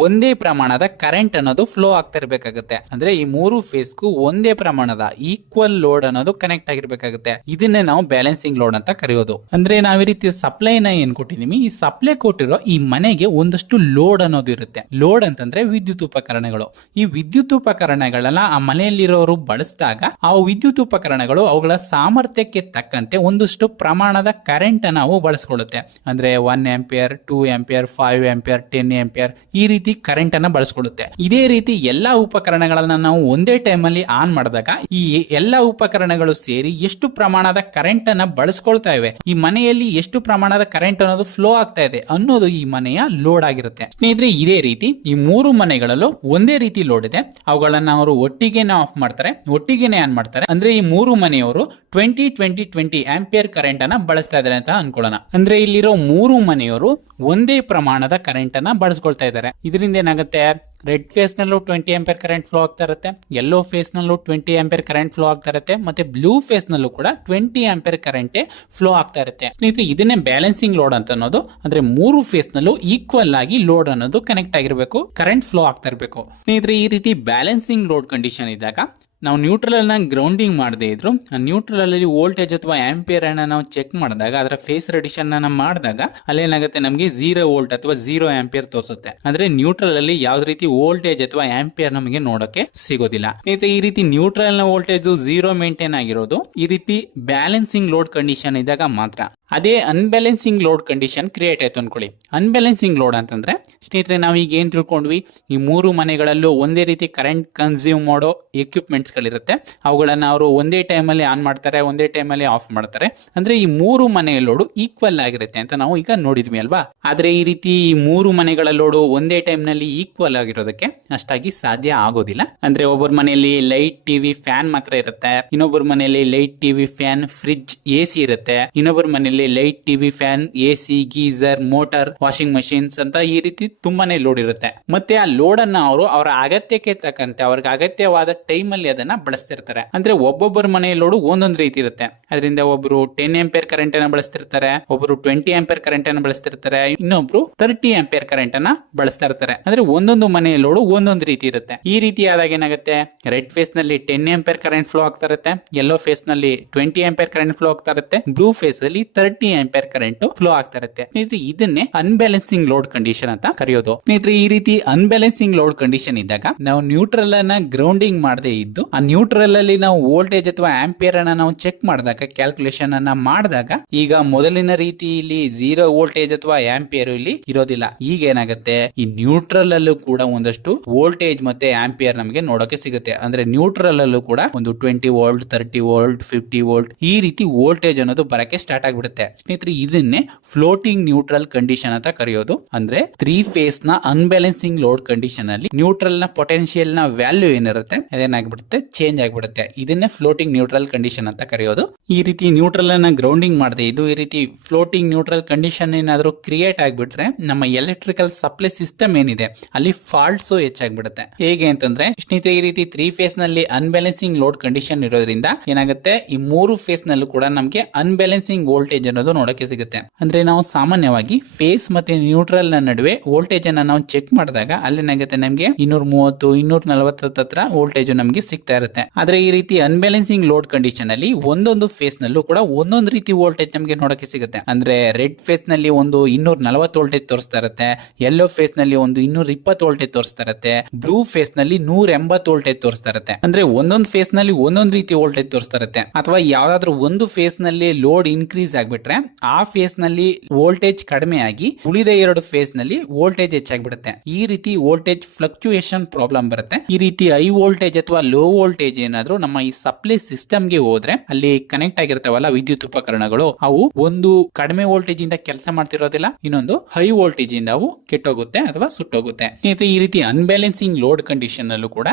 ಒಂದೇ ಪ್ರಮಾಣದ ಕರೆಂಟ್ ಅನ್ನೋದು ಫ್ಲೋ ಆಗ್ತಾ ಇರಬೇಕಾಗುತ್ತೆ. ಅಂದ್ರೆ ಈ ಮೂರು ಫೇಸ್ಗೂ ಒಂದೇ ಪ್ರಮಾಣದ ಈಕ್ವಲ್ ಲೋಡ್ ಅನ್ನೋದು ಕನೆಕ್ಟ್ ಆಗಿರ್ಬೇಕಾಗುತ್ತೆ. ಇದನ್ನೇ ನಾವು ಬ್ಯಾಲೆನ್ಸಿಂಗ್ ಲೋಡ್ ಅಂತ ಕರೆಯೋದು. ಅಂದ್ರೆ ನಾವು ಈ ರೀತಿ ಸಪ್ಲೈನ ಏನ್ ಕೊಟ್ಟಿದೀವಿ? ಈ ಸಪ್ಲೈ ಕೊಟ್ಟಿರೋ ಈ ಮನೆಗೆ ಒಂದಷ್ಟು ಲೋಡ್ ಅನ್ನೋದು ಇರುತ್ತೆ. ಲೋಡ್ ಅಂತಂದ್ರೆ ವಿದ್ಯುತ್ ಉಪಕರಣಗಳು ಈ ವಿದ್ಯುತ್ ಉಪಕರಣಗಳನ್ನ ಆ ಮನೆಯಲ್ಲಿರೋರು ಬಳಸಿದಾಗ ಆ ವಿದ್ಯುತ್ ಉಪಕರಣಗಳು ಅವುಗಳ ಸಾಮರ್ಥ್ಯಕ್ಕೆ ತಕ್ಕಂತೆ ಒಂದಷ್ಟು ಪ್ರಮಾಣದ ಕರೆಂಟ್ ನಾವು ಬಳಸ್ಕೊಳ್ಳುತ್ತೆ. ಅಂದ್ರೆ one ampere two ampere five ampere ten ampere ಈ ರೀತಿ ಕರೆಂಟ್ ಅನ್ನ ಬಳಸ್ಕೊಳ್ಳುತ್ತೆ. ಇದೇ ರೀತಿ ಎಲ್ಲಾ ಉಪಕರಣಗಳನ್ನ ನಾವು ಒಂದೇ ಟೈಮ್ ಅಲ್ಲಿ ಆನ್ ಮಾಡಿದಾಗ ಈ ಎಲ್ಲಾ ಉಪಕರಣಗಳು ಸೇರಿ ಎಷ್ಟು ಪ್ರಮಾಣದ ಕರೆಂಟ್ ಅನ್ನ ಬಳಸ್ಕೊಳ್ತಾ ಇವೆ. ಈ ಮನೆಯಲ್ಲಿ ಎಷ್ಟು ಪ್ರಮಾಣದ ಕರೆಂಟ್ ಅನ್ನೋದು ಫ್ಲೋ ಆಗ್ತಾ ಇದೆ ಅನ್ನೋದು ಈ ಮನೆಯ ಲೋಡ್ ಆಗಿರುತ್ತೆ. ಸ್ನೇಹಿತರೆ, ಇದೇ ರೀತಿ ಈ ಮೂರು ಮನೆಗಳಲ್ಲೂ ಒಂದೇ ರೀತಿ ಲೋಡ್ ಇದೆ. ಅವುಗಳನ್ನ ಅವರು ಒಟ್ಟಿಗೆನೆ ಆಫ್ ಮಾಡ್ತಾರೆ. ಒಟ್ಟಿಗೆನೆ ಆನ್ ಮಾಡ್ತಾರೆ. ಅಂದ್ರೆ ಈ ಮೂರು ಮನೆಯವರು twenty twenty twenty ampere current ಅನ್ನ ಬಳಸ್ತಾ ಇದ್ದಾರೆ ಅಂತ ಅನ್ಕೊಳ್ಳೋಣ. ಅಂದ್ರೆ ಇಲ್ಲಿರೋ ಮೂರು ಮನೆಯವರು ಒಂದೇ ಪ್ರಮಾಣದ ಕರೆಂಟ್ ಅನ್ನ ಬಳಸ್ಕೊಳ್ತಾ ಇದ್ದಾರೆ. ಇದರಿಂದ ಏನಾಗುತ್ತೆ? ರೆಡ್ ಫೇಸ್ನಲ್ಲೂ ಟ್ವೆಂಟಿ ಎಂಪೇರ್ ಕರೆಂಟ್ ಫ್ಲೋ ಆಗ್ತಾ ಇರುತ್ತೆ. ಯೆಲ್ಲೋ ಫೇಸ್ನಲ್ಲೂ ಟ್ವೆಂಟಿ ಎಂಪೇರ್ ಕರೆಂಟ್ ಫ್ಲೋ ಆಗ್ತಾ ಇರುತ್ತೆ. ಮತ್ತೆ ಬ್ಲೂ ಫೇಸ್ನಲ್ಲೂ ಕೂಡ ಟ್ವೆಂಟಿ ಎಂಪೇರ್ ಕರೆಂಟೇ ಫ್ಲೋ ಆಗ್ತಾ ಇರುತ್ತೆ. ಸ್ನೇಹಿತರೆ, ಇದನ್ನೇ ಬ್ಯಾಲೆನ್ಸಿಂಗ್ ಲೋಡ್ ಅಂತ ಅನ್ನೋದು. ಅಂದ್ರೆ ಮೂರು ಫೇಸ್ನಲ್ಲೂ ಈಕ್ವಲ್ ಆಗಿ ಲೋಡ್ ಅನ್ನೋದು ಕನೆಕ್ಟ್ ಆಗಿರಬೇಕು. ಕರೆಂಟ್ ಫ್ಲೋ ಆಗ್ತಾ ಇರಬೇಕು. ಸ್ನೇಹಿತರೆ, ಈ ರೀತಿ ಬ್ಯಾಲೆನ್ಸಿಂಗ್ ಲೋಡ್ ಕಂಡೀಷನ್ ಇದ್ದಾಗ ನಾವು ನ್ಯೂಟ್ರಲ್ ಅನ್ನ ಗ್ರೌಂಡಿಂಗ್ ಮಾಡದೇ ಇದ್ರು. ನ್ಯೂಟ್ರಲ್ ಅಲ್ಲಿ ವೋಲ್ಟೇಜ್ ಅಥವಾ ಆಂಪಿಯರ್ ಅನ್ನ ನಾವು ಚೆಕ್ ಮಾಡಿದಾಗ, ಅದರ ಫೇಸ್ ರೆಡಿಷನ್ ಅನ್ನ ಮಾಡಿದಾಗ ಅಲ್ಲೇನಾಗುತ್ತೆ ನಮಗೆ ಝೀರೋ ವೋಲ್ಟ್ ಅಥವಾ ಝೀರೋ ಆಂಪಿಯರ್ ತೋರಿಸುತ್ತೆ. ಅಂದ್ರೆ ನ್ಯೂಟ್ರಲ್ ಅಲ್ಲಿ ಯಾವ ರೀತಿ ವೋಲ್ಟೇಜ್ ಅಥವಾ ಆಂಪಿಯರ್ ನಮಗೆ ನೋಡಕ್ಕೆ ಸಿಗೋದಿಲ್ಲ. ಸ್ನೇಹಿತರೆ, ಈ ರೀತಿ ನ್ಯೂಟ್ರಲ್ನ ವೋಲ್ಟೇಜ್ ಝೀರೋ ಮೇಂಟೈನ್ ಆಗಿರೋದು, ಈ ರೀತಿ ಬ್ಯಾಲೆನ್ಸಿಂಗ್ ಲೋಡ್ ಕಂಡೀಷನ್ ಇದ್ದಾಗ ಮಾತ್ರ. ಅದೇ ಅನ್ಬ್ಯಾಲೆನ್ಸಿಂಗ್ ಲೋಡ್ ಕಂಡೀಷನ್ ಕ್ರಿಯೇಟ್ ಆಯ್ತು ಅನ್ಕೊಳ್ಳಿ. ಅನ್ಬ್ಯಾಲೆನ್ಸಿಂಗ್ ಲೋಡ್ ಅಂತಂದ್ರೆ, ಸ್ನೇಹಿತರೆ, ನಾವು ಈಗ ಏನ್ ತಿಳ್ಕೊಂಡ್ವಿ? ಈ ಮೂರು ಮನೆಗಳಲ್ಲೂ ಒಂದೇ ರೀತಿ ಕರೆಂಟ್ ಕನ್ಸ್ಯೂಮ್ ಮಾಡೋ ಎಕ್ವಿಪ್ಮೆಂಟ್ಸ್ ಗಳಿರುತ್ತೆ. ಅವುಗಳನ್ನ ಅವರು ಒಂದೇ ಟೈಮಲ್ಲಿ ಆನ್ ಮಾಡ್ತಾರೆ, ಒಂದೇ ಟೈಮಲ್ಲಿ ಆಫ್ ಮಾಡ್ತಾರೆ. ಅಂದ್ರೆ ಈ ಮೂರು ಮನೆಯ ಲೋಡು ಈಕ್ವಲ್ ಆಗಿರುತ್ತೆ ಅಂತ ನಾವು ಈಗ ನೋಡಿದ್ವಿ ಅಲ್ವಾ? ಆದರೆ ಈ ರೀತಿ ಈ ಮೂರು ಮನೆಗಳ ಲೋಡು ಒಂದೇ ಟೈಮ್ನಲ್ಲಿ ಈಕ್ವಲ್ ಆಗಿರೋದಕ್ಕೆ ಅಷ್ಟಾಗಿ ಸಾಧ್ಯ ಆಗೋದಿಲ್ಲ. ಅಂದ್ರೆ ಒಬ್ಬರ ಮನೆಯಲ್ಲಿ ಲೈಟ್ ಟಿವಿ ಫ್ಯಾನ್ ಮಾತ್ರ ಇರುತ್ತೆ. ಇನ್ನೊಬ್ಬರ ಮನೆಯಲ್ಲಿ light TV fan fridge A C ಇರುತ್ತೆ. ಇನ್ನೊಬ್ಬರ ಮನೆಯಲ್ಲಿ light TV fan A C geyser, motor, washing machines ಅಂತ ಈ ರೀತಿ ತುಂಬಾನೇ ಲೋಡ್ ಇರುತ್ತೆ. ಮತ್ತೆ ಆ ಲೋಡ್ ಅನ್ನ ಅವರು ಅವರ ಅಗತ್ಯಕ್ಕೆ ತಕ್ಕಂತೆ, ಅವ್ರಿಗೆ ಅಗತ್ಯವಾದ ಟೈಮ್ ಅಲ್ಲಿ ಅದನ್ನ ಬಳಸ್ತಿರ್ತಾರೆ. ಅಂದ್ರೆ ಒಬ್ಬೊಬ್ಬರ ಮನೆಯ ಲೋಡು ಒಂದೊಂದು ರೀತಿ ಇರುತ್ತೆ. ಅದರಿಂದ ಒಬ್ರು ಟೆನ್ ಎಂಪೇರ್ ಕರೆಂಟ್ ಅನ್ನ ಬಳಸ್ತಿರ್ತಾರೆ, ಒಬ್ರು ಟ್ವೆಂಟಿ ಎಂಪೇರ್ ಕರೆಂಟ್ ಅನ್ನ ಬಳಸ್ತಿರ್ತಾರೆ, ಇನ್ನೊಬ್ರು ತರ್ಟಿ ಎಂಪೇರ್ ಕರೆಂಟ್ ಅನ್ನ ಬಳಸ್ತಾ ಇರ್ತಾರೆ ಅಂದ್ರೆ ಒಂದೊಂದು ಮನೆಯ ಲೋಡು ಒಂದೊಂದು ರೀತಿ ಇರುತ್ತೆ. ಈ ರೀತಿ ಆದಾಗ ಏನಾಗುತ್ತೆ? ರೆಡ್ ಫೇಸ್ನಲ್ಲಿ ಟೆನ್ ಎಂಪೇರ್ ಕರೆಂಟ್ ಫ್ಲೋ ಆಗ್ತಾ ಇರುತ್ತೆ ಯೆಲ್ಲೋ ಫೇಸ್ನಲ್ಲಿ ಟ್ವೆಂಟಿ ಎಂಪೇರ್ ಕರೆಂಟ್ ಫ್ಲೋ ಆಗ್ತಾ ಇರುತ್ತೆ ಬ್ಲೂ ಫೇಸ್ ಅಲ್ಲಿ ತರ್ಟಿ ಆಂಪಿಯರ್ ಕರೆಂಟ್ ಫ್ಲೋ ಆಗ್ತಾ ಇರುತ್ತೆ. ಸ್ನೇಹಿತರೆ, ಇದನ್ನೇ ಅನ್ಬ್ಯಾಲೆನ್ಸಿಂಗ್ ಲೋಡ್ ಕಂಡೀಷನ್ ಅಂತ ಕರೆಯೋದು. ಸ್ನೇಹಿತರೆ, ಈ ರೀತಿ ಅನ್ಬ್ಯಾಲೆನ್ಸಿಂಗ್ ಲೋಡ್ ಕಂಡೀಷನ್ ಇದ್ದಾಗ ನಾವು ನ್ಯೂಟ್ರಲ್ ಅನ್ನ ಗ್ರೌಂಡಿಂಗ್ ಮಾಡದೇ ಇದ್ದು, ಆ ನ್ಯೂಟ್ರಲ್ ಅಲ್ಲಿ ನಾವು ವೋಲ್ಟೇಜ್ ಅಥವಾ ಆಂಪಿಯರ್ ಅನ್ನ ನಾವು ಚೆಕ್ ಮಾಡಿದಾಗ ಕ್ಯಾಲ್ಕುಲೇಷನ್ ಅನ್ನ ಮಾಡಿದಾಗ, ಈಗ ಮೊದಲಿನ ರೀತಿ ಇಲ್ಲಿ ಜೀರೋ ವೋಲ್ಟೇಜ್ ಅಥವಾ ಆಂಪಿಯರ್ ಇಲ್ಲಿ ಇರೋದಿಲ್ಲ. ಈಗ ಏನಾಗುತ್ತೆ? ಈ ನ್ಯೂಟ್ರಲ್ ಅಲ್ಲೂ ಕೂಡ ಒಂದಷ್ಟು ವೋಲ್ಟೇಜ್ ಮತ್ತೆ ಆಂಪಿಯರ್ ನಮಗೆ ನೋಡೋಕೆ ಸಿಗುತ್ತೆ. ಅಂದ್ರೆ ನ್ಯೂಟ್ರಲ್ ಅಲ್ಲೂ ಕೂಡ ಒಂದು twenty volt thirty volt fifty volt ಈ ರೀತಿ ವೋಲ್ಟೇಜ್ ಅನ್ನೋದು ಬರಕ್ಕೆ ಸ್ಟಾರ್ಟ್ ಆಗ್ಬಿಡುತ್ತೆ. ಸ್ನೇಹಿತರೆ, ಇದನ್ನೇ ಫ್ಲೋಟಿಂಗ್ ನ್ಯೂಟ್ರಲ್ ಕಂಡೀಷನ್ ಅಂತ ಕರೆಯೋದು. ಅಂದ್ರೆ ತ್ರೀ ಫೇಸ್ನ ಅನ್ಬ್ಯಾಲೆನ್ಸಿಂಗ್ ಲೋಡ್ ಕಂಡೀಷನ್ ಅಲ್ಲಿ ನ್ಯೂಟ್ರಲ್ನ ಪೊಟೆನ್ಶಿಯಲ್ನ ವ್ಯಾಲ್ಯೂ ಏನಿರುತ್ತೆ, ಅದೇನಾಗ್ಬಿಡುತ್ತೆ ಚೇಂಜ್ ಆಗ್ಬಿಡುತ್ತೆ. ಇದನ್ನೇ ಫ್ಲೋಟಿಂಗ್ ನ್ಯೂಟ್ರಲ್ ಕಂಡೀಷನ್ ಅಂತ ಕರೆಯೋದು. ಈ ರೀತಿ ನ್ಯೂಟ್ರಲ್ ಅನ್ನ ಗ್ರೌಂಡಿಂಗ್ ಮಾಡದೆ, ಇದು ಈ ರೀತಿ ಫ್ಲೋಟಿಂಗ್ ನ್ಯೂಟ್ರಲ್ ಕಂಡೀಷನ್ ಏನಾದರೂ ಕ್ರಿಯೇಟ್ ಆಗ್ಬಿಟ್ರೆ ನಮ್ಮ ಎಲೆಕ್ಟ್ರಿಕಲ್ ಸಪ್ಲೈ ಸಿಸ್ಟಮ್ ಏನಿದೆ, ಅಲ್ಲಿ ಫಾಲ್ಟ್ಸ್ ಹೆಚ್ಚಾಗ್ಬಿಡುತ್ತೆ. ಹೇಗೆ ಅಂತಂದ್ರೆ, ಸ್ನೇಹಿತರೆ, ಈ ರೀತಿ ತ್ರೀ ಫೇಸ್ನಲ್ಲಿ ಅನ್ಬ್ಯಾಲೆನ್ಸಿಂಗ್ ಲೋಡ್ ಕಂಡೀಷನ್ ಇರೋದ್ರಿಂದ ಏನಾಗುತ್ತೆ, ಈ ಮೂರು ಫೇಸ್ ನಲ್ಲೂ ಕೂಡ ನಮಗೆ ಅನ್ಬ್ಯಾಲೆನ್ಸಿಂಗ್ ವೋಲ್ಟೇಜ್ ವೋಲ್ಟೇಜ್ ಅನ್ನೋದು ಸಿಗುತ್ತೆ. ಅಂದ್ರೆ ನಾವು ಸಾಮಾನ್ಯವಾಗಿ ಫೇಸ್ ಮತ್ತೆ ನ್ಯೂಟ್ರಲ್ನ ನಡುವೆ ವೋಲ್ಟೇಜ್ ಅನ್ನ ನಾವು ಚೆಕ್ ಮಾಡಿದಾಗ ಅಲ್ಲೇನಾಗುತ್ತೆ ನಮಗೆ? ಇನ್ನೂರ ಮೂವತ್ತು ಇನ್ನೂರ ನಲವತ್ತರ ಹತ್ರ ವೋಲ್ಟೇಜ್ ನಮಗೆ ಸಿಗ್ತಾ ಇರುತ್ತೆ. ಆದ್ರೆ ಈ ರೀತಿ ಅನ್ಬ್ಯಾಲೆನ್ಸಿಂಗ್ ಲೋಡ್ ಕಂಡೀಷನ್ ಅಲ್ಲಿ ಒಂದೊಂದು ಫೇಸ್ ನಲ್ಲೂ ಕೂಡ ಒಂದೊಂದು ರೀತಿ ವೋಲ್ಟೇಜ್ ನಮಗೆ ನೋಡಕ್ಕೆ ಸಿಗುತ್ತೆ. ಅಂದ್ರೆ ರೆಡ್ ಫೇಸ್ನಲ್ಲಿ ಒಂದು ಇನ್ನೂರ ನಲವತ್ತು ವೋಲ್ಟೇಜ್ ತೋರಿಸ್ತಾ ಇರುತ್ತೆ. ಯೆಲ್ಲೋ ಫೇಸ್ನಲ್ಲಿ ಒಂದು ಇನ್ನೂರ ಇಪ್ಪತ್ತು ವೋಲ್ಟೇಜ್ ತೋರಿಸ್ತಾ ಇರುತ್ತೆ. ಬ್ಲೂ ಫೇಸ್ನಲ್ಲಿ ನೂರ ಎಂಬತ್ತು ವೋಲ್ಟೇಜ್ ತೋರಿಸ್ತಾ ಇರುತ್ತೆ. ಅಂದ್ರೆ ಒಂದೊಂದು ಫೇಸ್ನಲ್ಲಿ ಒಂದೊಂದು ರೀತಿ ವೋಲ್ಟೇಜ್ ತೋರಿಸ್ತಾ ಇರುತ್ತೆ. ಅಥವಾ ಯಾವ್ದಾದ್ರು ಒಂದು ಫೇಸ್ನಲ್ಲಿ ಲೋಡ್ ಇನ್ಕ್ರೀಸ್ ಆಗ್ಬಿಟ್ರೆ ಆ ಫೇಸ್ನಲ್ಲಿ ವೋಲ್ಟೇಜ್ ಕಡಿಮೆ ಆಗಿ ಉಳಿದ ಎರಡು ಫೇಸ್ನಲ್ಲಿ ವೋಲ್ಟೇಜ್ ಹೆಚ್ಚಾಗ್ಬಿಡುತ್ತೆ ಈ ರೀತಿ ವೋಲ್ಟೇಜ್ ಫ್ಲಕ್ಚುಯೇಷನ್ ಪ್ರಾಬ್ಲಮ್ ಬರುತ್ತೆ. ಈ ರೀತಿ ಹೈ ವೋಲ್ಟೇಜ್ ಅಥವಾ ಲೋ ವೋಲ್ಟೇಜ್ ಏನಾದ್ರು ನಮ್ಮ ಈ ಸಪ್ಲೈ ಸಿಸ್ಟಮ್ಗೆ ಹೋದ್ರೆ ಅಲ್ಲಿ ಕನೆಕ್ಟ್ ಆಗಿರ್ತಾವಲ್ಲ ವಿದ್ಯುತ್ ಉಪಕರಣಗಳು, ಅವು ಒಂದು ಕಡಿಮೆ ವೋಲ್ಟೇಜ್ ಇಂದ ಕೆಲಸ ಮಾಡ್ತಿರೋದಿಲ್ಲ, ಇನ್ನೊಂದು ಹೈ ವೋಲ್ಟೇಜ್ ಇಂದ ಅವು ಕೆಟ್ಟೋಗುತ್ತೆ ಅಥವಾ ಸುಟ್ಟೋಗುತ್ತೆ. ಸ್ನೇಹಿತರೆ, ಈ ರೀತಿ ಅನ್ಬ್ಯಾಲೆನ್ಸಿಂಗ್ ಲೋಡ್ ಕಂಡೀಷನ್ ಅಲ್ಲೂ ಕೂಡ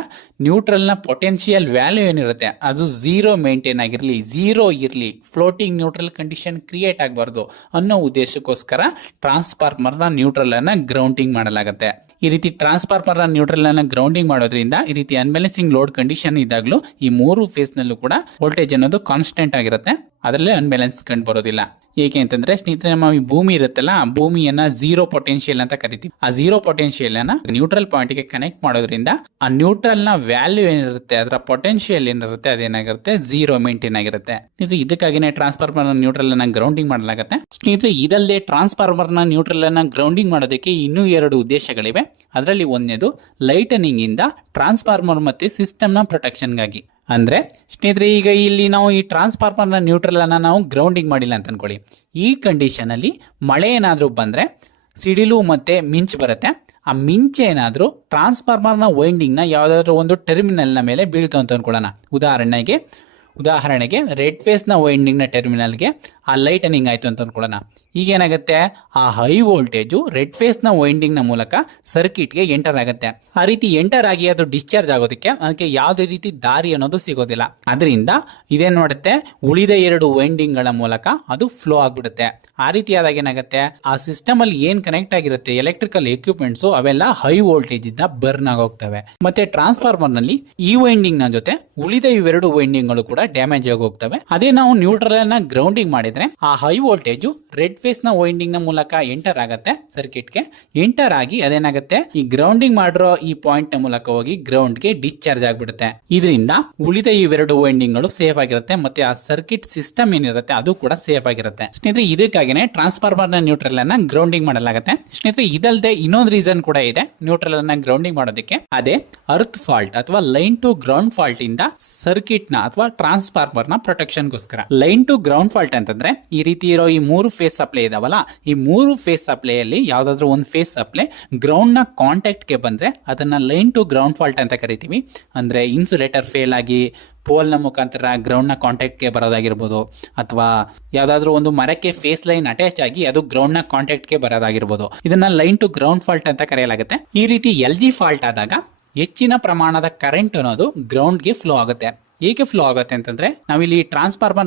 ನ್ಯೂಟ್ರಲ್ನ ಪೊಟೆನ್ಶಿಯಲ್ ವ್ಯಾಲ್ಯೂ ಏನಿರುತ್ತೆ? ಅದು ಝೀರೋ ಮೇಂಟೈನ್ ಆಗಿರಲಿ ಝೀರೋ ಇರಲಿ ಫ್ಲೋಟಿಂಗ್ ನ್ಯೂಟ್ರಲ್ ಕಂಡೀಷನ್ ಕ್ರಿಯೇಟ್ ಆಗಬಾರ್ದು ಅನ್ನೋ ಉದ್ದೇಶಕ್ಕೋಸ್ಕರ ಟ್ರಾನ್ಸ್ಫಾರ್ಮರ್ನ ನ ನ್ಯೂಟ್ರಲ್ ಅನ್ನ ಗ್ರೌಂಡಿಂಗ್ ಮಾಡಲಾಗುತ್ತೆ. ಈ ರೀತಿ ಟ್ರಾನ್ಸ್ಫಾರ್ಮರ್ನ ನ್ಯೂಟ್ರಲ್ ಅನ್ನ ಗ್ರೌಂಡಿಂಗ್ ಮಾಡೋದ್ರಿಂದ ಈ ರೀತಿ ಅನ್ಬ್ಯಾಲೆನ್ಸಿಂಗ್ ಲೋಡ್ ಕಂಡೀಷನ್ ಇದ್ದಾಗಲೂ ಈ ಮೂರು ಫೇಸ್ನಲ್ಲೂ ಕೂಡ ವೋಲ್ಟೇಜ್ ಅನ್ನೋದು ಕಾನ್ಸ್ಟೆಂಟ್ ಆಗಿರುತ್ತೆ. ಅದರಲ್ಲೇ ಅನ್ಬ್ಯಾಲೆನ್ಸ್ ಕಂಡು ಬರೋದಿಲ್ಲ. ಏಕೆ ಅಂತಂದ್ರೆ ಸ್ನೇಹಿತರೆ, ನಮ್ಮ ಈ ಭೂಮಿ ಇರುತ್ತಲ್ಲ, ಆ ಭೂಮಿಯನ್ನ ಝೀರೋ ಪೊಟೆನ್ಶಿಯಲ್ ಅಂತ ಕರಿತೀವಿ. ಆ ಝೀರೋ ಅನ್ನ ನ್ಯೂಟ್ರಲ್ ಪಾಯಿಂಟ್ಗೆ ಕನೆಕ್ಟ್ ಮಾಡೋದ್ರಿಂದ ಆ ನ್ಯೂಟ್ರಲ್ನ ವ್ಯಾಲ್ಯೂ ಏನಿರುತ್ತೆ, ಅದರ ಪೊಟೆನ್ಶಿಯಲ್ ಏನಿರುತ್ತೆ, ಅದೇನಾಗಿರುತ್ತೆ? ಝೀರೋ ಮೇಂಟೈನ್ ಆಗಿರುತ್ತೆ. ಇದು ಇದಕ್ಕಾಗಿನೇ ಟ್ರಾನ್ಸ್ಫಾರ್ಮರ್ ನ್ಯೂಟ್ರಲ್ ಅನ್ನ ಗ್ರೌಂಡಿಂಗ್ ಮಾಡಲಾಗುತ್ತೆ. ಸ್ನೇಹಿತರೆ ಇದಲ್ಲದೆ ಟ್ರಾನ್ಸ್ಫಾರ್ಮರ್ನ ನ್ಯೂಟ್ರಲ್ ಅನ್ನ ಗ್ರೌಂಡಿಂಗ್ ಮಾಡೋದಕ್ಕೆ ಇನ್ನೂ ಎರಡು ಉದ್ದೇಶಗಳಿವೆ. ಅದರಲ್ಲಿ ಒಂದನೇದು ಲೈಟನಿಂಗ್ ಇಂದ ಟ್ರಾನ್ಸ್ಫಾರ್ಮರ್ ಮತ್ತೆ ಸಿಸ್ಟಮ್ನ ಪ್ರೊಟೆಕ್ಷನ್ಗಾಗಿ ಅಂದ್ರೆ, ಸ್ನೇಹಿತರೆ, ಈಗ ಇಲ್ಲಿ ನಾವು ಈ ಟ್ರಾನ್ಸ್ಫಾರ್ಮರ್ನ ನ್ಯೂಟ್ರಲನ್ನು ನಾವು ಗ್ರೌಂಡಿಂಗ್ ಮಾಡಿಲ್ಲ ಅಂತ ಅನ್ಕೊಳ್ಳಿ. ಈ ಕಂಡೀಷನ್ ಅಲ್ಲಿ ಮಳೆ ಏನಾದರೂ ಬಂದ್ರೆ ಸಿಡಿಲು ಮತ್ತೆ ಮಿಂಚ್ ಬರುತ್ತೆ. ಆ ಮಿಂಚ್ ಏನಾದರೂ ಟ್ರಾನ್ಸ್ಫಾರ್ಮರ್ನ ವೈಂಡಿಂಗ್ನ ಯಾವುದಾದ್ರೂ ಒಂದು ಟರ್ಮಿನಲ್ನ ಮೇಲೆ ಬೀಳ್ತು ಅಂತ ಅನ್ಕೊಳ್ಳೋಣ. ಉದಾಹರಣೆಗೆ ಉದಾಹರಣೆಗೆ ರೆಡ್ ಫೇಸ್ನ ವೈಂಡಿಂಗ್ನ ಟರ್ಮಿನಲ್ಗೆ ಆ ಲೈಟನಿಂಗ್ ಆಯಿತು ಅಂತ ಅನ್ಕೊಳ್ಳೋಣ. ಈಗ ಏನಾಗುತ್ತೆ? ಆ ಹೈ ವೋಲ್ಟೇಜು ರೆಡ್ ಫೇಸ್ನ ವೈಂಡಿಂಗ್ನ ಮೂಲಕ ಸರ್ಕಿಟ್ಗೆ ಎಂಟರ್ ಆಗುತ್ತೆ. ಆ ರೀತಿ ಎಂಟರ್ ಆಗಿ ಅದು ಡಿಸ್ಚಾರ್ಜ್ ಆಗೋದಕ್ಕೆ ಅದಕ್ಕೆ ಯಾವುದೇ ರೀತಿ ದಾರಿ ಅನ್ನೋದು ಸಿಗೋದಿಲ್ಲ. ಅದರಿಂದ ಇದೇನು ಮಾಡುತ್ತೆ? ಉಳಿದ ಎರಡು ವೈಂಡಿಂಗ್ಗಳ ಮೂಲಕ ಅದು ಫ್ಲೋ ಆಗ್ಬಿಡುತ್ತೆ. ಆ ರೀತಿಯಾದಾಗ ಏನಾಗುತ್ತೆ? ಆ ಸಿಸ್ಟಮ್ ಅಲ್ಲಿ ಏನ್ ಕನೆಕ್ಟ್ ಆಗಿರುತ್ತೆ? ಎಲೆಕ್ಟ್ರಿಕಲ್ ಎಕ್ವಿಪ್ಮೆಂಟ್ಸ್ ಅವೆಲ್ಲ ಹೈ ವೋಲ್ಟೇಜ್ ಇಂದ ಬರ್ನ್ ಆಗೋಗ್ತವೆ. ಮತ್ತೆ ಟ್ರಾನ್ಸ್ಫಾರ್ಮರ್ನಲ್ಲಿ ಈ ವೈಂಡಿಂಗ್ನ ಜೊತೆ ಉಳಿದ ಇವೆರಡು ವೈಂಡಿಂಗ್ಗಳು ಡ್ಯಾಮೇಜ್ ಆಗಿ ಹೋಗ್ತವೆ. ಅದೇ ನಾವು ನ್ಯೂಟ್ರಲ್ನ ಗ್ರೌಂಡಿಂಗ್ ಮಾಡಿದ್ರೆ ಆ ಹೈ ವೋಲ್ಟೇಜ್ ರೆಡ್ ಫೇಸ್ನ ವೈಂಡಿಂಗ್ನ ಮೂಲಕ ಎಂಟರ್ ಆಗುತ್ತೆ ಸರ್ಕಿಟ್ಗೆ. ಎಂಟರ್ ಆಗಿ ಅದೇನಾಗುತ್ತೆ? ಈ ಗ್ರೌಂಡಿಂಗ್ ಮಾಡಿರೋ ಈ ಪಾಯಿಂಟ್ನ ಮೂಲಕ ಹೋಗಿ ಗ್ರೌಂಡ್ಗೆ ಡಿಸ್ಚಾರ್ಜ್ ಆಗ್ಬಿಡುತ್ತೆ. ಇದರಿಂದ ಉಳಿದ ಇವೆರಡು ವೈಂಡಿಂಗ್ಗಳು ಸೇಫ್ ಆಗಿರುತ್ತೆ ಮತ್ತೆ ಆ ಸರ್ಕಿಟ್ ಸಿಸ್ಟಮ್ ಏನಿರುತ್ತೆ ಅದು ಕೂಡ ಸೇಫ್ ಆಗಿರುತ್ತೆ. ಸ್ನೇಹಿತರೆ, ಇದಕ್ಕಾಗಿನೇ ಟ್ರಾನ್ಸ್ಫಾರ್ಮರ್ನ ನ್ಯೂಟ್ರಲ್ ಅನ್ನ ಗ್ರೌಂಡಿಂಗ್ ಮಾಡಲಾಗುತ್ತೆ. ಸ್ನೇಹಿತರೆ ಇದಲ್ಲದೆ ಇನ್ನೊಂದು ರೀಸನ್ ಕೂಡ ಇದೆ ನ್ಯೂಟ್ರಲ್ ಅನ್ನ ಗ್ರೌಂಡಿಂಗ್ ಮಾಡೋದಕ್ಕೆ. ಅದೇ ಅರ್ತ್ ಫಾಲ್ಟ್ ಅಥವಾ ಲೈನ್ ಟು ಗ್ರೌಂಡ್ ಫಾಲ್ಟ್ ಇಂದ ಸರ್ಕಿಟ್ನ ಅಥವಾ ಟ್ರಾನ್ಸ್ಫಾರ್ಮರ್ನ ಪ್ರೊಟೆಕ್ಷನ್ ಗೋಸ್ಕರ ಲೈನ್ ಟು ಗ್ರೌಂಡ್ ಫಾಲ್ಟ್ ಅಂತಂದ್ರೆ, ಈ ರೀತಿ ಇರೋ ಈ ಮೂರು ಫೇಸ್ ಸಪ್ಲೈ ಇದಾವಲ್ಲ, ಈ ಮೂರು ಫೇಸ್ ಸಪ್ಲೈ ಅಲ್ಲಿ ಯಾವ್ದಾದ್ರು ಒಂದು ಫೇಸ್ ಸಪ್ಲೈ ಗ್ರೌಂಡ್ನ ಕಾಂಟ್ಯಾಕ್ಟ್ಗೆ ಬಂದ್ರೆ ಅದನ್ನ ಲೈನ್ ಟು ಗ್ರೌಂಡ್ ಫಾಲ್ಟ್ ಅಂತ ಕರಿತೀವಿ. ಅಂದ್ರೆ ಇನ್ಸುಲೇಟರ್ ಫೇಲ್ ಆಗಿ ಪೋಲ್ನ ಮುಖಾಂತರ ಗ್ರೌಂಡ್ನ ಕಾಂಟ್ಯಾಕ್ಟ್ಗೆ ಬರೋದಾಗಿರ್ಬೋದು, ಅಥವಾ ಯಾವುದಾದ್ರೂ ಒಂದು ಮರಕ್ಕೆ ಫೇಸ್ ಲೈನ್ ಅಟ್ಯಾಚ್ ಆಗಿ ಅದು ಗ್ರೌಂಡ್ನ ಕಾಂಟ್ಯಾಕ್ಟ್ಗೆ ಬರೋದಾಗಿರ್ಬೋದು. ಇದನ್ನ ಲೈನ್ ಟು ಗ್ರೌಂಡ್ ಫಾಲ್ಟ್ ಅಂತ ಕರೆಯಲಾಗುತ್ತೆ. ಈ ರೀತಿ ಎಲ್ ಜಿ ಫಾಲ್ಟ್ ಆದಾಗ ಹೆಚ್ಚಿನ ಪ್ರಮಾಣದ ಕರೆಂಟ್ ಅನ್ನೋದು ಗ್ರೌಂಡ್ಗೆ ಫ್ಲೋ ಆಗುತ್ತೆ. ಏಕೆ ಫ್ಲೋ ಆಗುತ್ತೆ ಅಂತಂದ್ರೆ ನಾವಿಲ್ಲಿ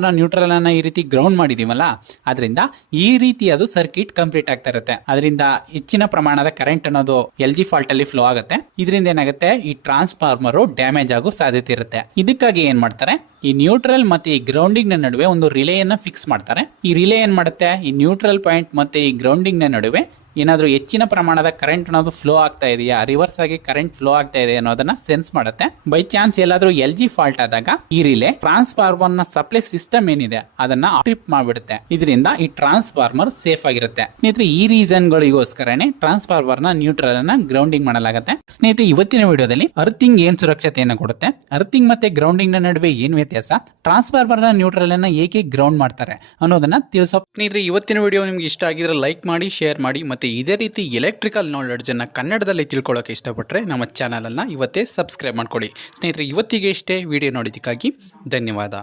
ನ ನ್ಯೂಟ್ರಲ್ ಅನ್ನ ಈ ರೀತಿ ಗ್ರೌಂಡ್ ಮಾಡಿದೀವಲ್ಲ ಅದರಿಂದ ಈ ರೀತಿ ಅದು ಸರ್ಕಿಟ್ ಕಂಪ್ಲೀಟ್ ಆಗ್ತಾ ಇರುತ್ತೆ. ಅದರಿಂದ ಹೆಚ್ಚಿನ ಪ್ರಮಾಣದ ಕರೆಂಟ್ ಅನ್ನೋದು ಎಲ್ ಜಿ ಫಾಲ್ಟ್ ಅಲ್ಲಿ ಫ್ಲೋ ಆಗುತ್ತೆ. ಇದರಿಂದ ಏನಾಗುತ್ತೆ? ಈ ಟ್ರಾನ್ಸ್ಫಾರ್ಮರ್ ಡ್ಯಾಮೇಜ್ ಆಗೋ ಸಾಧ್ಯತೆ ಇರುತ್ತೆ. ಇದಕ್ಕಾಗಿ ಏನ್ ಮಾಡ್ತಾರೆ? ಈ ನ್ಯೂಟ್ರಲ್ ಮತ್ತೆ ಈ ಗ್ರೌಂಡಿಂಗ್ನ ನಡುವೆ ಒಂದು ರಿಲೇಯನ್ನ ಫಿಕ್ಸ್ ಮಾಡ್ತಾರೆ. ಈ ರಿಲೇ ಏನ್ ಮಾಡುತ್ತೆ? ಈ ನ್ಯೂಟ್ರಲ್ ಪಾಯಿಂಟ್ ಮತ್ತೆ ಈ ಗ್ರೌಂಡಿಂಗ್ನ ನಡುವೆ ಏನಾದರೂ ಹೆಚ್ಚಿನ ಪ್ರಮಾಣದ ಕರೆಂಟ್ ಅನ್ನೋದು ಫ್ಲೋ ಆಗ್ತಾ ಇದೆಯಾ? ರಿವರ್ಸ್ ಆಗಿ ಕರೆಂಟ್ ಫ್ಲೋ ಆಗ್ತಾ ಇದೆ ಅನ್ನೋದನ್ನ ಸೆನ್ಸ್ ಮಾಡುತ್ತೆ. ಬೈ ಚಾನ್ಸ್ ಎಲ್ಲಾದ್ರೂ ಎಲ್ ಜಿ ಫಾಲ್ಟ್ ಆದಾಗ ಈ ರಿಲೇ ಟ್ರಾನ್ಸ್ಫಾರ್ಮರ್ನ ಸಪ್ಲೈ ಸಿಸ್ಟಮ್ ಏನಿದೆ ಅದನ್ನ ಟ್ರಿಪ್ ಮಾಡಿಬಿಡುತ್ತೆ. ಇದರಿಂದ ಈ ಟ್ರಾನ್ಸ್ಫಾರ್ಮರ್ ಸೇಫ್ ಆಗಿರುತ್ತೆ. ಸ್ನೇಹಿತರೆ, ಈ ರೀಸನ್ ಗಳಿಗೋಸ್ಕರನೇ ಟ್ರಾನ್ಸ್ಫಾರ್ಮರ್ನ ನ್ಯೂಟ್ರಲ್ ಅನ್ನ ಗ್ರೌಂಡಿಂಗ್ ಮಾಡಲಾಗುತ್ತೆ. ಸ್ನೇಹಿತರೆ, ಇವತ್ತಿನ ವಿಡಿಯೋದಲ್ಲಿ ಅರ್ಥಿಂಗ್ ಏನ್ ಸುರಕ್ಷತೆಯನ್ನು ಕೊಡುತ್ತೆ? ಅರ್ಥಿಂಗ್ ಮತ್ತೆ ಗ್ರೌಂಡಿಂಗ್ನ ನಡುವೆ ಏನ್ ವ್ಯತ್ಯಾಸ? ಟ್ರಾನ್ಸ್ಫಾರ್ಮರ್ನ ನ್ಯೂಟ್ರಲ್ ಅನ್ನ ಏಕೆ ಗ್ರೌಂಡ್ ಮಾಡ್ತಾರೆ ಅನ್ನೋದನ್ನ ತಿಳಿಸೋ ಸ್ನೇಹಿತರೆ, ಇವತ್ತಿನ ವಿಡಿಯೋ ನಿಮ್ಗೆ ಇಷ್ಟ ಆಗಿದ್ರೆ ಲೈಕ್ ಮಾಡಿ ಶೇರ್ ಮಾಡಿ ಮತ್ತೆ ಇದೇ ರೀತಿ ಎಲೆಕ್ಟ್ರಿಕಲ್ ನಾಲೆಡ್ಜನ್ನು ಕನ್ನಡದಲ್ಲಿ ತಿಳ್ಕೊಳ್ಳೋಕೆ ಇಷ್ಟಪಟ್ಟರೆ ನಮ್ಮ ಚಾನಲನ್ನು ಇವತ್ತೇ ಸಬ್ಸ್ಕ್ರೈಬ್ ಮಾಡ್ಕೊಳ್ಳಿ. ಸ್ನೇಹಿತರೆ, ಇವತ್ತಿಗೆ ಇಷ್ಟೇ ವಿಡಿಯೋ ನೋಡಿದ್ದಕ್ಕಾಗಿ ಧನ್ಯವಾದ.